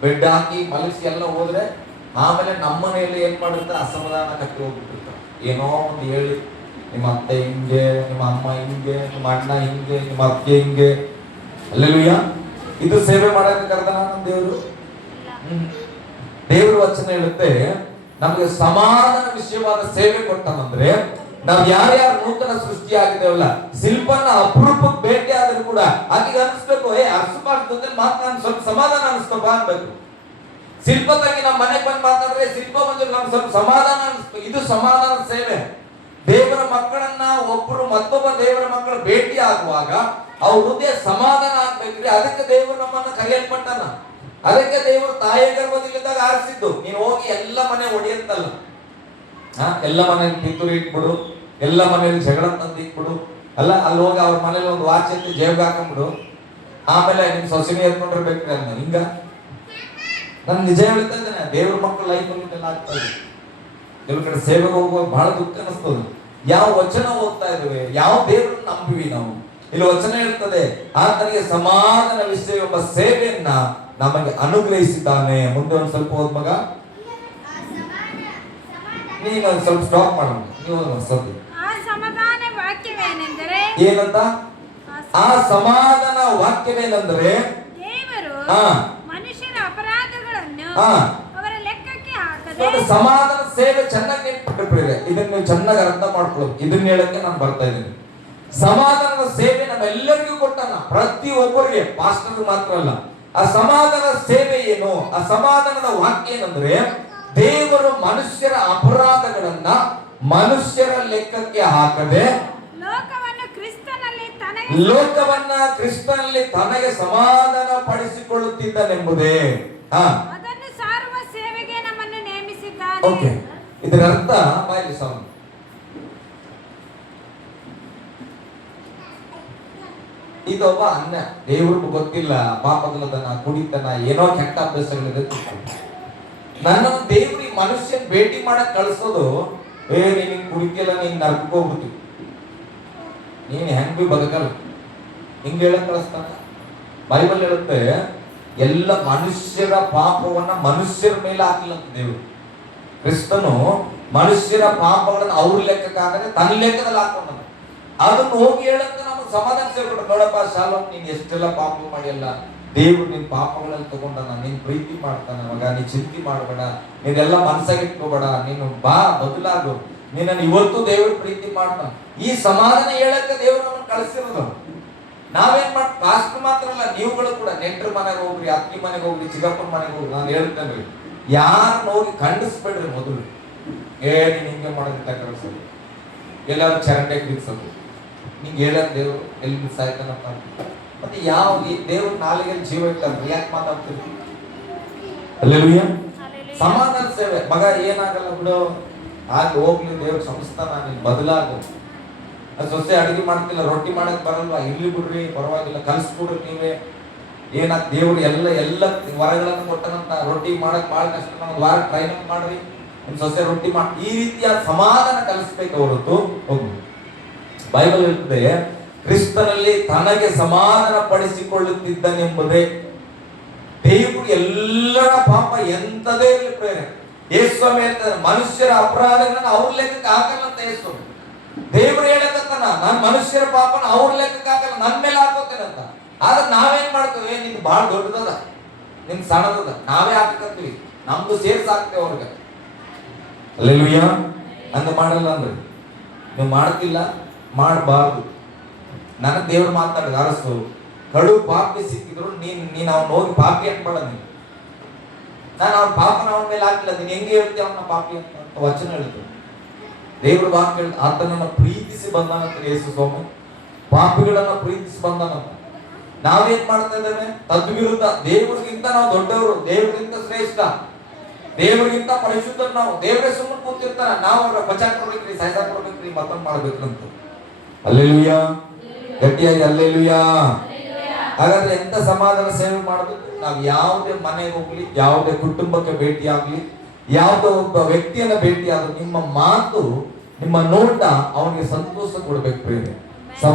ಬೆಡ್ ಹಾಕಿ ಮಲಗಿಸಿ ಎಲ್ಲ ಹೋದ್ರೆ ಆಮೇಲೆ ನಮ್ಮ ಮನೆಯಲ್ಲಿ ಏನ್ ಮಾಡಿರ್ತಾರೆ? ಅಸಮಾಧಾನ ಕಟ್ಟಿ ಹೋಗ್ಬಿಟ್ಟಿರ್ತಾರೆ. ಏನೋ ಒಂದು ಹೇಳಿ, ನಿಮ್ಮ ಅತ್ತೆ ಹಿಂಗೆ, ನಿಮ್ಮ ಅಮ್ಮ ಹಿಂಗೆ, ನಿಮ್ಮ ಅಣ್ಣ ಹಿಂಗೆ, ನಿಮ್ಮ ಅತ್ತೆ ಹಿಂಗೆ. ಹಲ್ಲೆಲೂಯಾ. ಇದು ಸೇವೆ ಮಾಡಕ್ಕೆ ಕರೆದನ ನಮ್ಮ ದೇವರು? ದೇವರು ವಚನ ಹೇಳುತ್ತೆ, ನಮಗೆ ಸಮಾಧಾನ ವಿಷಯವಾದ ಸೇವೆ ಕೊಟ್ಟನಂದ್ರೆ ನಾವ್ ಯಾರ್ಯಾರು ನೂತನ ಸೃಷ್ಟಿ ಆಗಿದ್ದೇವಲ್ಲ, ಶಿಲ್ಪನ ಅಪರೂಪಕ್ಕೆ ಭೇಟಿ ಆದ್ರೂ ಕೂಡ ಆಕೆಗೆ ಅನಿಸ್ಬೇಕು, ಅರ್ಸಬಾರ್ದು ಜೊತೆ ಮಾತನಾಡ ಸ್ವಲ್ಪ ಸಮಾಧಾನ ಅನಿಸ್ತಪ್ಪ ಅನ್ಬೇಕು. ಶಿಲ್ಪ ತಂಗಿ ನಮ್ಮ ಮನೆಗೆ ಬಂದು ಮಾತಾಡಿದ್ರೆ ಶಿಲ್ಪ ಬಂದ್ರೆ ನಮ್ಗೆ ಸ್ವಲ್ಪ ಸಮಾಧಾನ ಅನಿಸ್ಬೇಕು. ಇದು ಸಮಾಧಾನ ಸೇವೆ. ದೇವರ ಮಕ್ಕಳನ್ನ ಒಬ್ಬರು ಮತ್ತೊಬ್ಬ ದೇವರ ಮಕ್ಕಳು ಭೇಟಿ ಆಗುವಾಗ ಅವ್ರ ಹೃದಯ ಸಮಾಧಾನ ಆಗ್ಬೇಕ್ರಿ. ಅದಕ್ಕೆ ದೇವರು ನಮ್ಮನ್ನ ಕರೆಯಲ್ಪಟ್ಟನ. ಅದಕ್ಕೆ ದೇವರು ತಾಯಿಯ ಗರ್ಭದಲ್ಲಿದ್ದಾಗ ಆರಿಸಿದ್ದು. ನೀನು ಹೋಗಿ ಎಲ್ಲ ಮನೆ ಹೊಡಿಯಂತಲ್ಲ, ಎಲ್ಲ ಮನೇಲಿ ಪಿತೂರಿ ಇಟ್ಬಿಡು, ಎಲ್ಲ ಮನೇಲಿ ಜಗಳ ತಂದು ಇಟ್ಬಿಡು. ಅಲ್ಲ, ಅಲ್ಲಿ ಹೋಗಿ ಅವ್ರ ಮನೇಲಿ ಒಂದು ವಾಚ್ ಎತ್ತಿ ಜೇಬ್ಗೆ ಹಾಕೊಂಡ್ಬಿಡು, ಆಮೇಲೆ ನಿಮ್ ಸೊಸೆನೇ ಎತ್ಕೊಂಡಿರ್ಬೇಕ್ರಿ ಅಂತ. ಹಿಂಗ ನಾನು ನಿಜ ಹೇಳ್ತಾ ಇದ್ದೇನೆ, ದೇವ್ರ ಮಕ್ಕಳ ಲೈಫಲ್ಲಿ ಎಲ್ಲ ಆಗ್ತಾ ಇದೆ. ಕೆಲವು ಕಡೆ ಸೇವೆಗೆ ಹೋಗುವಾಗ ಬಹಳ ದುಃಖ ಅನಿಸ್ತದೆ. ಯಾವ ವಚನ ಓದ್ತಾ ಇದ್ದೇವೆ, ಯಾವ ದೇವರನ್ನು ನಂಬಿವಿ ನಾವು? ಇಲ್ಲಿ ವಚನ ಹೇಳ್ತದೆ, ಆತನಿಗೆ ಸಮಾಧಾನ ವಿಷಯ ಎಂಬ ಸೇವೆಯನ್ನ ನಮಗೆ ಅನುಗ್ರಹಿಸಿದ್ದಾನೆ. ಮುಂದೆ ಒಂದ್ ಸ್ವಲ್ಪ ಹೋದ್ ಮಗ, ನೀನು ಒಂದ್ ಸ್ವಲ್ಪ ಸ್ಟಾಪ್ ಮಾಡೋಣ. ನೀವು ಸದ್ಯ ಆ ಸಮಾಧಾನ ವಾಕ್ಯವೇನೆಂದರೆ ಏನಂತ? ಆ ಸಮಾಧಾನ ವಾಕ್ಯವೇನೆಂದರೆ ದೇವರು ಮನುಷ್ಯರ ಅಪರಾಧಗಳನ್ನು ಅವರ ಲೆಕ್ಕಕ್ಕೆ ಹಾಕದೆ. ಸಮಾಧಾನ ಸೇವೆ ಚೆನ್ನಾಗಿ ನೆನಪಿಟ್ಬಿಟ್ಟಿದೆ. ಇದನ್ನ ನೀವು ಚೆನ್ನಾಗಿ ಅರ್ಥ ಮಾಡ್ಕೊಳ್ಳೋದು. ಇದನ್ನ ಹೇಳಕ್ಕೆ ನಾನು ಬರ್ತಾ ಇದ್ದೀನಿ. ಸಮಾಧಾನದ ಸೇವೆ ನಮ್ಮೆಲ್ಲರಿಗೂ ಕೊಟ್ಟನ, ಪ್ರತಿಯೊಬ್ಬರಿಗೆ, ಪಾಸ್ಟರ್ ಮಾತ್ರ ಅಲ್ಲ. ಆ ಸಮಾಧಾನ ಸೇವೆ ಏನು? ಆ ಸಮಾಧಾನದ ವಾಕ್ಯ ಏನಂದ್ರೆ, ದೇವರು ಮನುಷ್ಯರ ಅಪರಾಧಗಳನ್ನ ಮನುಷ್ಯರ ಲೆಕ್ಕಕ್ಕೆ ಹಾಕದೆ ಲೋಕವನ್ನ ಕ್ರಿಸ್ತನಲ್ಲಿ ತನಗೆ ಸಮಾಧಾನ ಪಡಿಸಿಕೊಳ್ಳುತ್ತಿದ್ದನೆಂಬುದೇ ಅದನ್ನು ಸಾರುವ ಸೇವೆಗೆ ನಮ್ಮನ್ನು ನೇಮಿಸಿದ್ದಾನೆ. ಓಕೆ, ಇದರ ಅರ್ಥ ಬಾಯಲ್ಲಿ ಸೌಂಡ್. ಇದೊಬ್ಬ ಅನ್ನ, ದೇವ್ರಿಗೂ ಗೊತ್ತಿಲ್ಲ, ಪಾಪದಲ್ಲದನ, ಕುಡಿತನ, ಏನೋ ಕೆಟ್ಟ ಅಭ್ಯಾಸಗಳಿದೆ. ನನ್ನನ್ನು ದೇವ್ರಿ ಮನುಷ್ಯನ್ ಭೇಟಿ ಮಾಡಕ್ ಕಳ್ಸೋದು, ನೀನ್ ಕುಡಿಕೆಲ್ಲ, ನೀನ್ ನರ್ಕಕ್ಕೆ ಹೋಗ್ಬಿಡ್ತೀವಿ, ನೀನ್ ಹೆಂಗ್ ಬಿ ಬದುಕಲ್ಲ, ಹಿಂಗ್ ಹೇಳಕ್ ಕಳಿಸ್ತಾನ. ಬೈಬಲ್ ಹೇಳುತ್ತೆ, ಎಲ್ಲ ಮನುಷ್ಯರ ಪಾಪವನ್ನ ಮನುಷ್ಯರ ಮೇಲೆ ಹಾಕಿಲ್ಲ ಅಂತ ದೇವರು. ಕ್ರಿಸ್ತನು ಮನುಷ್ಯರ ಪಾಪಗಳನ್ನ ಅವ್ರ ಲೆಕ್ಕಕ್ಕಾಗದೆ ತನ್ನ ಲೆಕ್ಕದಲ್ಲಿ ಹಾಕೊಂಡ. ಅದನ್ನು ಹೋಗಿ ಹೇಳಂತ ನಮಗೆ ಸಮಾಧಾನ ಸೇರ್ಬಿಟ್ಟು, ನೋಡಪ್ಪ ಶಾಲೋಮ್, ನೀನ್ ಎಷ್ಟೆಲ್ಲ ಪಾಪ ಮಾಡಿಯಲ್ಲ, ದೇವ್ರು ನಿನ್ ಪಾಪಗಳಲ್ಲಿ ತಗೊಂಡನ, ನೀನ್ ಪ್ರೀತಿ ಮಾಡ್ತಾನ ಮಗ, ನೀ ಚಿಂತೆ ಮಾಡಬೇಡ, ನೀನೆಲ್ಲ ಮನಸ್ಸಾಗಿಟ್ಕೋಬೇಡ, ನೀನು ಬಾ ಬದಲಾಗು, ನಿನ್ನನ್ನು ಇವತ್ತು ದೇವರು ಪ್ರೀತಿ ಮಾಡ್ತಾನೆ. ಈ ಸಮಾಧಾನ ಹೇಳಕ್ಕೆ ದೇವರು ನಮ್ಮನ್ನು ಕಳಿಸಿರೋದು. ನಾವೇನ್ ಮಾಡ್ ಕಾಸ್ಟ್ ಮಾತ್ರ ಅಲ್ಲ, ನೀವುಗಳು ಕೂಡ ನೆಂಟರ ಮನೆಗೆ ಹೋಗ್ರಿ, ಅತ್ತಿ ಮನೆಗೆ ಹೋಗ್ರಿ, ಚಿಕ್ಕಪ್ಪನ ಮನೆಗೆ ಹೋಗ್ರಿ. ನಾನು ಹೇಳ್ತೇನೆ, ಯಾರನ್ನ ಹೋಗಿ ಖಂಡಿಸ್ಬೇಡ್ರಿ. ಮೊದಲು ನೀನ್ ಹಿಂಗೆ ಮಾಡೋದಿಲ್ಲ ಕಳಿಸೋದು, ಎಲ್ಲಾರು ಚರಂಡೆ ಬಿಡಿಸೋದು, ನಿಂಗೆ ಹೇಳಕ್ ದೇವ್ರು ಎಲ್ಲಿ ಬಿಡ್ಸಾಯ್ತಾನಪ್ಪ. ಮತ್ತೆ ಯಾವ ದೇವ್ರ ನಾಲಿಗೆ ಜೀವ ಇರ್ತಾರೆ, ಯಾಕೆ ಮಾತಾಡ್ತೀವಿ? ಅಲ್ಲೆಲೂಯ್ಯ. ಸಮಾಧಾನ ಸೇವೆ. ಮಗ ಏನಾಗಲ್ಲ ಬಿಡು, ಆಗ ಹೋಗ್ಲಿ, ದೇವ್ರ ಸಂಸ್ಥಾನ, ನೀನ್ ಬದಲಾಗು. ಸೊಸೆ ಅಡಿಗೆ ಮಾಡ್ತಿಲ್ಲ, ರೊಟ್ಟಿ ಮಾಡಕ್ ಬರಲ್ವಾ, ಇಲ್ಲಿ ಬಿಡ್ರಿ, ಪರವಾಗಿಲ್ಲ, ಕಲ್ಸ್ಬಿಡ್ರಿ ನೀವೇ. ಏನಾಗ ದೇವ್ರು ಎಲ್ಲ ವರಗಳನ್ನು ಕೊಟ್ಟನಂತ, ರೊಟ್ಟಿ ಮಾಡಕ್ ಬಹಳ ಕಷ್ಟ, ಒಂದು ವಾರ ಟ್ರೈನಿಂಗ್ ಮಾಡ್ರಿ, ನಿಮ್ ಸೊಸೆ ರೊಟ್ಟಿ ಮಾಡಿ. ಈ ರೀತಿಯ ಸಮಾಧಾನ ಕಲಿಸ್ಬೇಕು ಹೊರತು ಹೋಗು. ಬೈಬಲ್ ಹೇಳ್ತದೆ, ಕ್ರಿಸ್ತನಲ್ಲಿ ತನಗೆ ಸಮಾಧಾನ ಪಡಿಸಿಕೊಳ್ಳುತ್ತಿದ್ದನೆಂಬುದೇ. ದೇವರು ಎಲ್ಲರ ಪಾಪ ಎಂತದೇ ಇರಲಿ ಪ್ರೇರಣೆ, ಯೇಸುಸ್ವಾಮಿ ಹೇಳ್ತಾರೆ, ಮನುಷ್ಯರ ಅಪರಾಧಗಳನ್ನ ಅವ್ರ ಲೆಕ್ಕಕ್ಕೆ ಹಾಕಲ್ಲ ಅಂತ ಯೇಸುಸ್ವಾಮಿ. ದೇವ್ರು ಹೇಳಕತ್ತಾನ, ನಾನ್ ಮನುಷ್ಯರ ಪಾಪನ ಅವ್ರ ಲೆಕ್ಕಕ್ಕೆ ಹಾಕಲ್ಲ, ನನ್ ಮೇಲೆ ಹಾಕೋತೇನೆ ಅಂತ. ಆದ್ರೆ ನಾವೇನ್ ಮಾಡ್ತೇವೆ, ನಿನ್ ಬಹಳ ದೊಡ್ಡದದ, ನಿನ್ ಸಣ್ಣದದ, ನಾವೇ ಹಾಕತ್ತೀವಿ, ನಮ್ದು ಸೇರ್ಸ್ ಹಾಕ್ತೇವೆ ಅವ್ರಿಗೆ. ಅಲ್ಲೆಲೂಯ್ಯ. ಹಂಗ ಮಾಡಲ್ಲ ಅಂದ್ರೆ ನೀವು ಮಾಡ್ತಿಲ್ಲ, ಮಾಡಬಾರ್ದು. ನನಗೆ ದೇವ್ರು ಮಾತಾಡಿದ, ಅರಸು ಕಡು ಪಾಪಿ ಸಿಕ್ಕಿದ್ರು ನೀನ್ ಅವ್ನ ಹೋಗಿ ಪಾಪಿ ಅನ್ಬೇಡ. ನೀನು ನಾನು ಅವ್ನ ಪಾಪನ ಅವನ ಮೇಲೆ ಹಾಕಿಲ್ಲ, ನೀನ್ ಹೆಂಗೆ ಹೇಳ್ತೀಯ ಅವನ ಪಾಪಿ ಅಂತ ವಚನ ಹೇಳ್ತೇವೆ. ದೇವ್ರ ವಾಕ್ಯ ಹೇಳ್ತ, ಆತನನ್ನ ಪ್ರೀತಿಸಿ ಬಂದಾನಂತ ಯೇಸು ಸ್ವಾಮಿ, ಪಾಪಿಗಳನ್ನ ಪ್ರೀತಿಸಿ ಬಂದಾನಂತ. ನಾವೇನ್ ಮಾಡ್ತಾ ಇದ್ದೇವೆ? ತದ್ವಿರುದ್ಧ. ದೇವ್ರಿಗಿಂತ ನಾವು ದೊಡ್ಡವರು, ದೇವ್ರಿಗಿಂತ ಶ್ರೇಷ್ಠ, ದೇವ್ರಿಗಿಂತ ಪರಿಶುದ್ಧರು ನಾವು. ದೇವ್ರೇ ಸುಮ್ಮನೆ ಕೂತಿರ್ತಾರ, ನಾವು ಅವ್ರ ಬಚಾಕ್ ಕೊಡ್ಬೇಕ್ರಿ, ಸಹಾಯ ಕೊಡ್ಬೇಕ್ರಿ, ಮತ್ತೊಂದು ಮಾಡ್ಬೇಕಂತ. ಅಲ್ಲೆಲೂಯ್ಯ. ಗಟ್ಟಿಯಾಗಿ ಅಲ್ಲೆಲೂಯ್ಯ. ಹಾಗಾದ್ರೆ ಎಂತ ಸಮಾಧಾನ ಸೇವೆ ಮಾಡಬೇಕು? ನಾವು ಯಾವುದೇ ಮನೆಗೆ ಹೋಗ್ಲಿ, ಯಾವುದೇ ಕುಟುಂಬಕ್ಕೆ ಭೇಟಿ ಆಗ್ಲಿ, ಯಾವುದೋ ಒಬ್ಬ ವ್ಯಕ್ತಿಯನ್ನ ಭೇಟಿ ಆದ್ರೂ ನಿಮ್ಮ ಮಾತು, ನಿಮ್ಮ ನೋಟ ಅವನಿಗೆ ಸಂತೋಷ ಕೊಡ್ಬೇಕು ಪ್ರೇರಣೆ.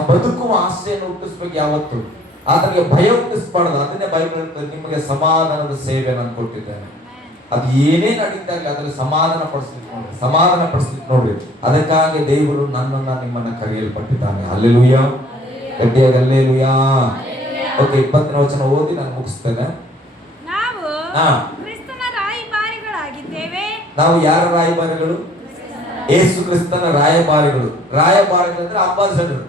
ಬದುಕುವ ಆಸೆಯನ್ನು ಹುಟ್ಟಿಸ್ಬೇಕು ಯಾವತ್ತು, ಆತನಿಗೆ ಭಯ ಹುಟ್ಟಿಸ್ಬಾರ್ದು. ಅದನ್ನೇ ಬೈಬಲ್ ಹೇಳ್ತದೆ, ನಿಮಗೆ ಸಮಾಧಾನದ ಸೇವೆ ನಾನು ಕೊಟ್ಟಿದ್ದೇನೆ. ಅದು ಏನೇ ನಡೀತಾಗಲಿ ಅದ್ರಲ್ಲಿ ಸಮಾಧಾನ ಪಡಿಸ್ಲಿಕ್ಕೆ ನೋಡ್ರಿ. ಅದಕ್ಕಾಗಿ ದೇವರು ನನ್ನನ್ನ ನಿಮ್ಮನ್ನ ಕರೆಯಲ್ಪಟ್ಟಿದ್ದಾನೆ. ಅಲ್ಲೆಲೂಯ್ಯ. ಗಟ್ಟಿಯಾಗಿ ಅಲ್ಲೆಲೂಯ್ಯ. ಓಕೆ, 20ನೇ ವಚನ ಓದಿ ನಾನು ಮುಗಿಸ್ತೇನೆ. ನಾವು ಯಾರ ರಾಯಭಾರಿಗಳು? ಯೇಸು ಕ್ರಿಸ್ತನ ರಾಯಭಾರಿಗಳು. ರಾಯಭಾರಿಗಳು ಅಂದ್ರೆ ಅಂಬಾಸಡರ್.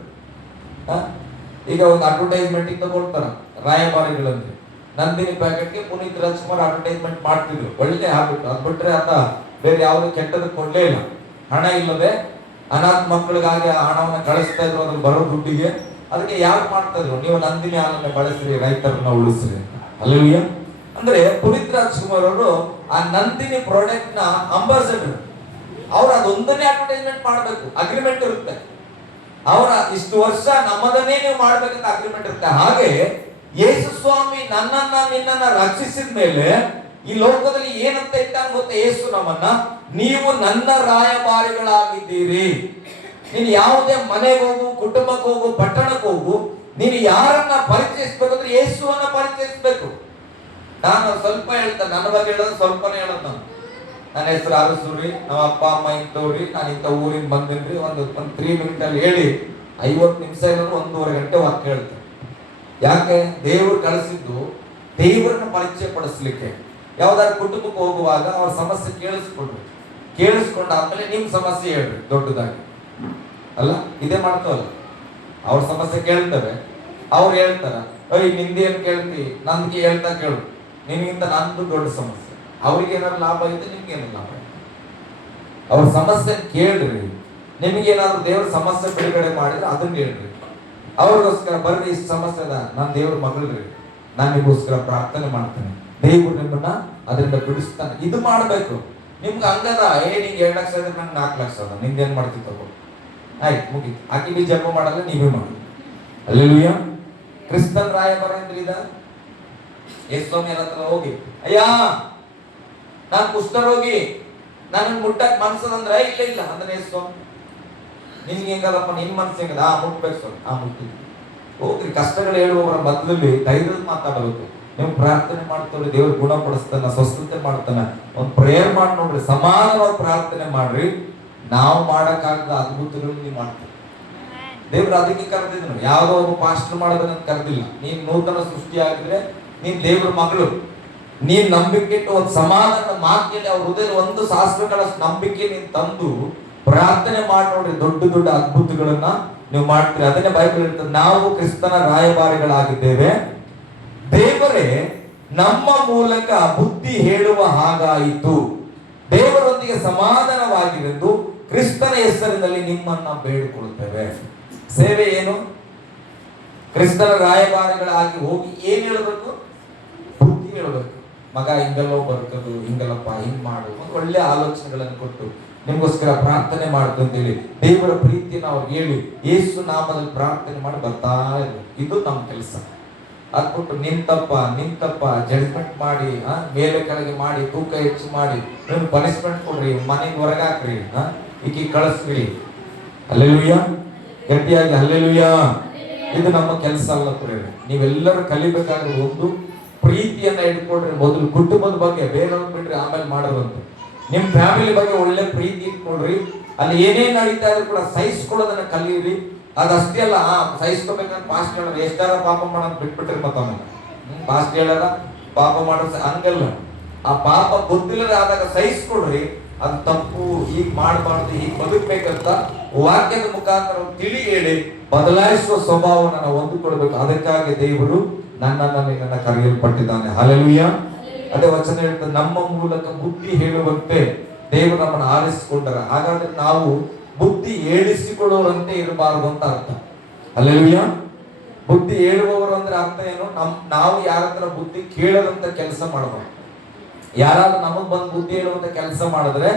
ಈಗ ಒಂದು ಅಡ್ವರ್ಟೈಸ್ಮೆಂಟ್ ಇಂದ ಕೊಡ್ತಾರ ರಾಯಭಾರಿಗಳು ಅಂದ್ರೆ. ನಂದಿನಿ ಪ್ಯಾಕೆಟ್ಗೆ ಪುನೀತ್ ರಾಜ್ಕುಮಾರ್ ಅಡ್ವರ್ಟೈಸ್ಮೆಂಟ್ ಮಾಡ್ತಿದ್ರು, ಒಳ್ಳೆ ಹಾಬಿಟ್. ಅದ್ ಬಿಟ್ರೆ ಆತ ಬೇರೆ ಯಾವ್ದು ಕೆಟ್ಟದಕ್ಕೆ ಕೊಡ್ಲೇ ಇಲ್ಲ. ಹಣ ಇಲ್ಲದೆ ಅನಾಥ ಮಕ್ಕಳಿಗಾಗಿ ಹಣವನ್ನ ಕಳಿಸ್ತಾ ಇದ್ರು, ಅದ್ರ ಬರೋ ದುಡ್ಡಿಗೆ. ಅದಕ್ಕೆ ಯಾರು ಮಾಡ್ತಾ ಇದ್ರು, ನೀವು ನಂದಿನಿ ಹಾಲನ್ನ ಬಳಸ್ರಿ, ರೈತರನ್ನ ಉಳಿಸ್ರಿ. ಅಲ್ಲೆಲೂಯ್ಯ. ಅಂದ್ರೆ ಪುನೀತ್ ರಾಜ್ಕುಮಾರ್ ಅವರು ಆ ನಂದಿನಿ ಪ್ರಾಡಕ್ಟ್ ನ ಅಂಬಾಸಡರ್. ಅವ್ರು ಅದೊಂದನ್ನೇ ಅಡ್ವರ್ಟೈಸ್ಮೆಂಟ್ ಮಾಡ್ಬೇಕು, ಅಗ್ರಿಮೆಂಟ್ ಇರುತ್ತೆ. ಅವರ ಇಷ್ಟು ವರ್ಷ ನಮ್ಮದನ್ನೇ ನೀವು ಮಾಡ್ಬೇಕಂತ ಅಗ್ರಿಮೆಂಟ್ ಇರುತ್ತೆ. ಹಾಗೆ ಯೇಸು ಸ್ವಾಮಿ ನನ್ನನ್ನ ನಿನ್ನನ್ನ ರಕ್ಷಿಸಿದ ಮೇಲೆ ಈ ಲೋಕದಲ್ಲಿ ಏನಂತ ಇಟ್ಟಾನ ಗೊತ್ತಾ? ಯೇಸು ನಮ್ಮನ್ನ, ನೀವು ನನ್ನ ರಾಯಭಾರಿಗಳಾಗಿದ್ದೀರಿ. ನೀನು ಯಾವುದೇ ಮನೆಗೆ ಹೋಗು, ಕುಟುಂಬಕ್ಕೆ ಹೋಗು, ಪಟ್ಟಣಕ್ಕೆ ಹೋಗು, ನೀನು ಯಾರನ್ನ ಪರಿಚಯಿಸ್ಬೇಕಂದ್ರೆ ಯೇಸುವನ್ನ ಪರಿಚಯಿಸ್ಬೇಕು. ನಾನು ಸ್ವಲ್ಪ ಹೇಳ್ತೇನೆ, ನನ್ನ ಬಗ್ಗೆ ಹೇಳೋದು ಸ್ವಲ್ಪನೇ ಹೇಳೋದು. ನನ್ನ ಹೆಸರು ಅರಸೂರಿ, ನಮ್ಮ ಅಪ್ಪ ಅಮ್ಮ ಇಂಥವ್ರಿ, ನಾನು ಇಂಥ ಊರಿಂದ ಬಂದಿನ್ರಿ. ಒಂದು 3 ಮಿನಿಟ್ ಅಲ್ಲಿ ಹೇಳಿ 50 ನಿಮಿಷ ಇರೋದು 1.5 ಗಂಟೆ ವಾಕ್ಯ ಹೇಳ್ತೇನೆ. ಯಾಕೆ? ದೇವರು ಕಳಿಸಿದ್ದು ದೇವರನ್ನ ಪರಿಚಯ ಪಡಿಸ್ಲಿಕ್ಕೆ. ಯಾವ್ದಾದ್ರು ಕುಟುಂಬಕ್ಕೆ ಹೋಗುವಾಗ ಅವ್ರ ಸಮಸ್ಯೆ ಕೇಳಿಸ್ಕೊಂಡಾದ್ಮೇಲೆ ನಿಮ್ ಸಮಸ್ಯೆ ಹೇಳ್ರಿ ದೊಡ್ಡದಾಗಿ. ಅಲ್ಲ, ಇದೇ ಮಾಡ್ತವಲ್ಲ, ಅವ್ರ ಸಮಸ್ಯೆ ಕೇಳ್ತಾರೆ, ಅವ್ರು ಹೇಳ್ತಾರ, ನಿಂದೇನ್ ಕೇಳ್ತಿ, ನನ್ಗೆ ಹೇಳ್ತಾ ಕೇಳು, ನಿನ್ಗಿಂತ ನಂದು ದೊಡ್ಡ ಸಮಸ್ಯೆ. ಅವ್ರಿಗೆ ಏನಾದ್ರು ಲಾಭ ಇದೆ, ನಿಮ್ಗೆ ಏನಾದ್ರು ಲಾಭ ಇದೆ. ಅವ್ರ ಸಮಸ್ಯೆ ಕೇಳ್ರಿ. ನಿಮ್ಗೇನಾದ್ರು ದೇವ್ರ ಸಮಸ್ಯೆ ಬಿಡುಗಡೆ ಮಾಡಿದ್ರೆ ಅದನ್ನ ಹೇಳ್ರಿ. ಅವ್ರಿಗೋಸ್ಕರ ಬರ್ರಿ, ಇಷ್ಟು ಸಮಸ್ಯೆ ಅದ, ನಾನು ದೇವ್ರ ಮಗಳ್ರಿ, ನಾನು ನಿಮಗೋಸ್ಕರ ಪ್ರಾರ್ಥನೆ ಮಾಡ್ತೇನೆ, ದೇವ್ರು ನಿಮ್ಮನ್ನ ಅದರಿಂದ ಬಿಡಿಸ್ತಾನೆ. ಇದು ಮಾಡ್ಬೇಕು. ನಿಮ್ಗೆ ಹಂಗದ, ನಿಂಗೆ 2 ಲಕ್ಷ ಇದ್ರೆ ನಂಗೆ 4 ಲಕ್ಷ ಅದ, ನಿಂದೇನ್ ಮಾಡ್ತಿ ತಗೋ, ಆಯ್ತು ಮುಗೀತು. ಆಕಿ ಬಿ ಜಪ ಮಾಡಲ್ಲ, ನೀವೇ ಮಾಡಿ. ಅಲ್ಲೆಲೂಯ್ಯ. ಕ್ರಿಸ್ತನ್ ರಾಯಭಾರ ಅಂದ್ರೆ ಇದ. ಯೇಸುಸ್ವಾಮಿ ಹತ್ರ ಹೋಗಿ, ಅಯ್ಯ ನಾನ್ ಕುಷ್ಠರೋಗಿ, ನನ್ನ ಮುಟ್ಟಕ್ ಮನ್ಸದಂದ್ರ ಇಲ್ಲ ಅಂದ್ರೆ ಯೇಸುಸ್ವಾಮಿ ನಿನ್ಗೆ ಹೆಂಗದಪ್ಪ, ನಿನ್ ಮನ್ಸು ಹೆಂಗದ, ಮುಟ್ಬೇಕು ಸ್ವಾಮಿ, ಮುಟ್ಟಿ ಹೋಗ್ರಿ. ಕಷ್ಟಗಳು ಹೇಳುವವರ ಬದಲಲ್ಲಿ ಧೈರ್ಯದ ಮಾತಾಡಬೇಕು. ನೀವು ಪ್ರಾರ್ಥನೆ ಮಾಡ್ತವ್ರಿ, ದೇವ್ರು ಗುಣಪಡಿಸ್ತಾನ, ಸ್ವಸ್ಥತೆ ಮಾಡ್ತಾನ. ಒಂದು ಪ್ರೇಯರ್ ಮಾಡಿ ನೋಡ್ರಿ, ಸಮಾನವಾಗಿ ಪ್ರಾರ್ಥನೆ ಮಾಡ್ರಿ. ನಾವು ಮಾಡಕ್ಕಾಗದ ಅದ್ಭುತಗಳು ನೀವು ಮಾಡ್ತೀವಿ. ದೇವ್ರು ಅದಕ್ಕೆ ಕರೆದಿದ್ರು. ಯಾವ್ದೋ ಒಬ್ಬ ಪಾಸ್ಟರ್ ಮಾಡೋದನ್ನ ಕರೆದಿಲ್ಲ. ನೀನ್ ನೂತನ ಸೃಷ್ಟಿ ಆಗಿದ್ರೆ ನೀನ್ ದೇವ್ರ ಮಗಳು. ನೀನ್ ನಂಬಿಕೆ ಇಟ್ಟು ಒಂದು ಸಮಾಧಾನ ಮಾತಿನಲ್ಲಿ ಅವ್ರ ಹೃದಯ ಒಂದು ಶಾಸ್ತ್ರಗಳ ನಂಬಿಕೆ ನೀನ್ ತಂದು ಪ್ರಾರ್ಥನೆ ಮಾಡಿ ನೋಡ್ರಿ, ದೊಡ್ಡ ದೊಡ್ಡ ಅದ್ಭುತಗಳನ್ನ ನೀವು ಮಾಡ್ತೀರಿ. ಅದನ್ನೇ ಬೈಬಲ್ ಹೇಳ್ತದೆ, ನಾವು ಕ್ರಿಸ್ತನ ರಾಯಭಾರಿಗಳಾಗಿದ್ದೇವೆ, ದೇವರೇ ನಮ್ಮ ಮೂಲಕ ಬುದ್ಧಿ ಹೇಳುವ ಹಾಗಾಯಿತು, ದೇವರೊಂದಿಗೆ ಸಮಾಧಾನವಾಗಿರೆಂದು ಕ್ರಿಸ್ತನ ಹೆಸರಿನಲ್ಲಿ ನಿಮ್ಮನ್ನ ಬೇಡಿಕೊಳ್ಳುತ್ತೇವೆ. ಸೇವೆ ಏನು? ಕ್ರಿಸ್ತನ ರಾಯಭಾರಿಗಳಾಗಿ ಹೋಗಿ ಏನ್ ಹೇಳಬೇಕು? ಬುದ್ಧಿ ಹೇಳಬೇಕು. ಮಗ ಹಿಂಗೆಲ್ಲೋ ಬರ್ತದು, ಹಿಂಗಲ್ಲಪ್ಪ, ಹಿಂಗ್ ಮಾಡು, ಒಂದು ಒಳ್ಳೆ ಆಲೋಚನೆಗಳನ್ನು ಕೊಟ್ಟು ನಿಮ್ಗೋಸ್ಕರ ಪ್ರಾರ್ಥನೆ ಮಾಡ್ತು ಅಂತೇಳಿ ದೇವರ ಪ್ರೀತಿಯನ್ನು ಅವ್ರಿಗೆ ಹೇಳಿ ಯೇಸು ನಾಮದಲ್ಲಿ ಪ್ರಾರ್ಥನೆ ಮಾಡಿ ಬರ್ತಾ ಇರ್ಬೇಕು. ಇದು ನಮ್ಮ ಕೆಲಸ. ಅದ್ಬಿಟ್ಟು ನಿಂತಪ್ಪ ಜಡ್ಜ್ಮೆಂಟ್ ಮಾಡಿ, ಮೇಲೆ ಕೆಳಗೆ ಮಾಡಿ, ತೂಕ ಹೆಚ್ಚು ಮಾಡಿ, ನೀವು ಪನಿಷ್ಮೆಂಟ್ ಕೊಡ್ರಿ, ಮನೆಗೆ ಹೊರಗಾಕ್ರಿ, ಈಕಿ ಕಳಿಸ್ರಿ. ಹಲ್ಲೆಲೂಯ, ಗಟ್ಟಿಯಾಗಿ ಹಲ್ಲೆಲೂಯ. ಇದು ನಮ್ಮ ಕೆಲಸ ಅಲ್ಲ ಪ್ರೇರೆ. ನೀವೆಲ್ಲರೂ ಕಲಿಬೇಕಾದ್ರೆ ಒಂದು ಪ್ರೀತಿಯನ್ನ ಇಟ್ಕೊಡ್ರಿ. ಮೊದಲು ಕುಟುಂಬದ ಬಗ್ಗೆ ಬೇರೆಯವ್ರು ಬಿಡ್ರಿ, ಆಮೇಲೆ ಮಾಡೋದಂತ. ನಿಮ್ ಫ್ಯಾಮಿಲಿ ಬಗ್ಗೆ ಒಳ್ಳೆ ಪ್ರೀತಿ ಇಟ್ಕೊಡ್ರಿ. ಅಲ್ಲಿ ಏನೇನ್ ನಡೀತಾ ಇದ್ರು ಕೂಡ ಸಹಿಸ್ಕೊಳ್ಳೋದನ್ನ ಕಲಿಯಿರಿ. ಅದಷ್ಟೇ ಅಲ್ಲ, ಸಹಿಸ್ಕೋಬೇಕಂತ ಪಾಸ್ಟ್ ಹೇಳೋದು, ಎಷ್ಟಾರ ಪಾಪ ಮಾಡೋದು ಬಿಟ್ಬಿಟ್ರಿ. ಮತ್ತ ಪಾಸ್ಟ್ ಹೇಳದ ಪಾಪ ಮಾಡೋದು ಹಂಗಲ್ಲ. ಆ ಪಾಪ ಗೊತ್ತಿಲ್ಲದೆ ಆದಾಗ ಸಹಿಸ್ಕೊಡ್ರಿ. ಅದು ತಪ್ಪು, ಹೀಗ್ ಮಾಡಬಾರ್ದು, ಹೀಗ್ ಬದುಕ್ಬೇಕಂತ ವಾಕ್ಯದ ಮುಖಾಂತರ ತಿಳಿ ಹೇಳಿ ಬದಲಾಯಿಸುವ ಸ್ವಭಾವವನ್ನು ನಾವು ಹೊಂದಿಕೊಳ್ಬೇಕು. ಅದಕ್ಕಾಗಿ ದೇವರು ನನ್ನ ಕರೆಯಲ್ಪಟ್ಟಿದ್ದಾನೆ. ಹಲ್ಲೆಲೂಯ. ಅದೇ ವಚನ ಹೇಳ್ತದೆ, ನಮ್ಮ ಮೂಲಕ ಬುದ್ಧಿ ಹೇಳುವಂತೆ ದೇವರು ನಮ್ಮನ್ನು ಆರಿಸಿಕೊಂಡರ. ಹಾಗಾದ್ರೆ ನಾವು ಬುದ್ಧಿ ಹೇಳಿಸಿಕೊಳ್ಳುವಂತೆ ಇರಬಾರದು ಅಂತ ಅರ್ಥ. ಹಲ್ಲೆಲೂಯ. ಬುದ್ಧಿ ಹೇಳುವವರು ಅಂದ್ರೆ ಅರ್ಥ ಏನು? ನಾವು ಯಾರ ಹತ್ರ ಬುದ್ಧಿ ಕೇಳದಂತ ಕೆಲಸ ಮಾಡಬಾರ್ದು. ಯಾರಾದ್ರೂ ನಮಗ್ ಬಂದು ಬುದ್ಧಿ ಹೇಳುವಂತ ಕೆಲಸ ಮಾಡಿದ್ರೆ,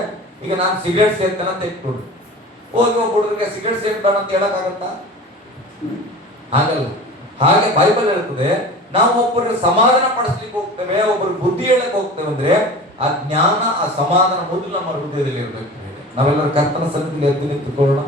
ಈಗ ನಾನು ಸಿಗರೇಟ್ ಸೇರ್ತಾನೆ ಅಂತ ಇಟ್ಕೊಡ್ರಿ, ಹೋಗಿ ಒಬ್ಬ ಹುಡುಗರಿಗೆ ಸಿಗರೇಟ್ ಸೇರ್ತಾನ ಅಂತ ಹೇಳಕ್ಕಾಗತ್ತ? ಆಗಲ್ಲ. ಹಾಗೆ ಬೈಬಲ್ ಹೇಳ್ತದೆ, ನಾವು ಒಬ್ಬರಿಗೆ ಸಮಾಧಾನ ಪಡಿಸ್ಲಿಕ್ಕೆ ಹೋಗ್ತೇವೆ, ಒಬ್ಬರಿಗೆ ಬುದ್ಧಿ ಹೇಳಕ್ ಹೋಗ್ತೇವೆ ಅಂದ್ರೆ ಆ ಜ್ಞಾನ, ಆ ಸಮಾಧಾನ ಮೊದಲು ನಮ್ಮ ಹೃದಯದಲ್ಲಿ ಇರ್ಬೇಕು. ನಾವೆಲ್ಲರೂ ಕರ್ತನ ಸನ್ನಿಧಿಯಲ್ಲಿ ಎದ್ದು ನಿಂತುಕೊಳ್ಳೋಣ.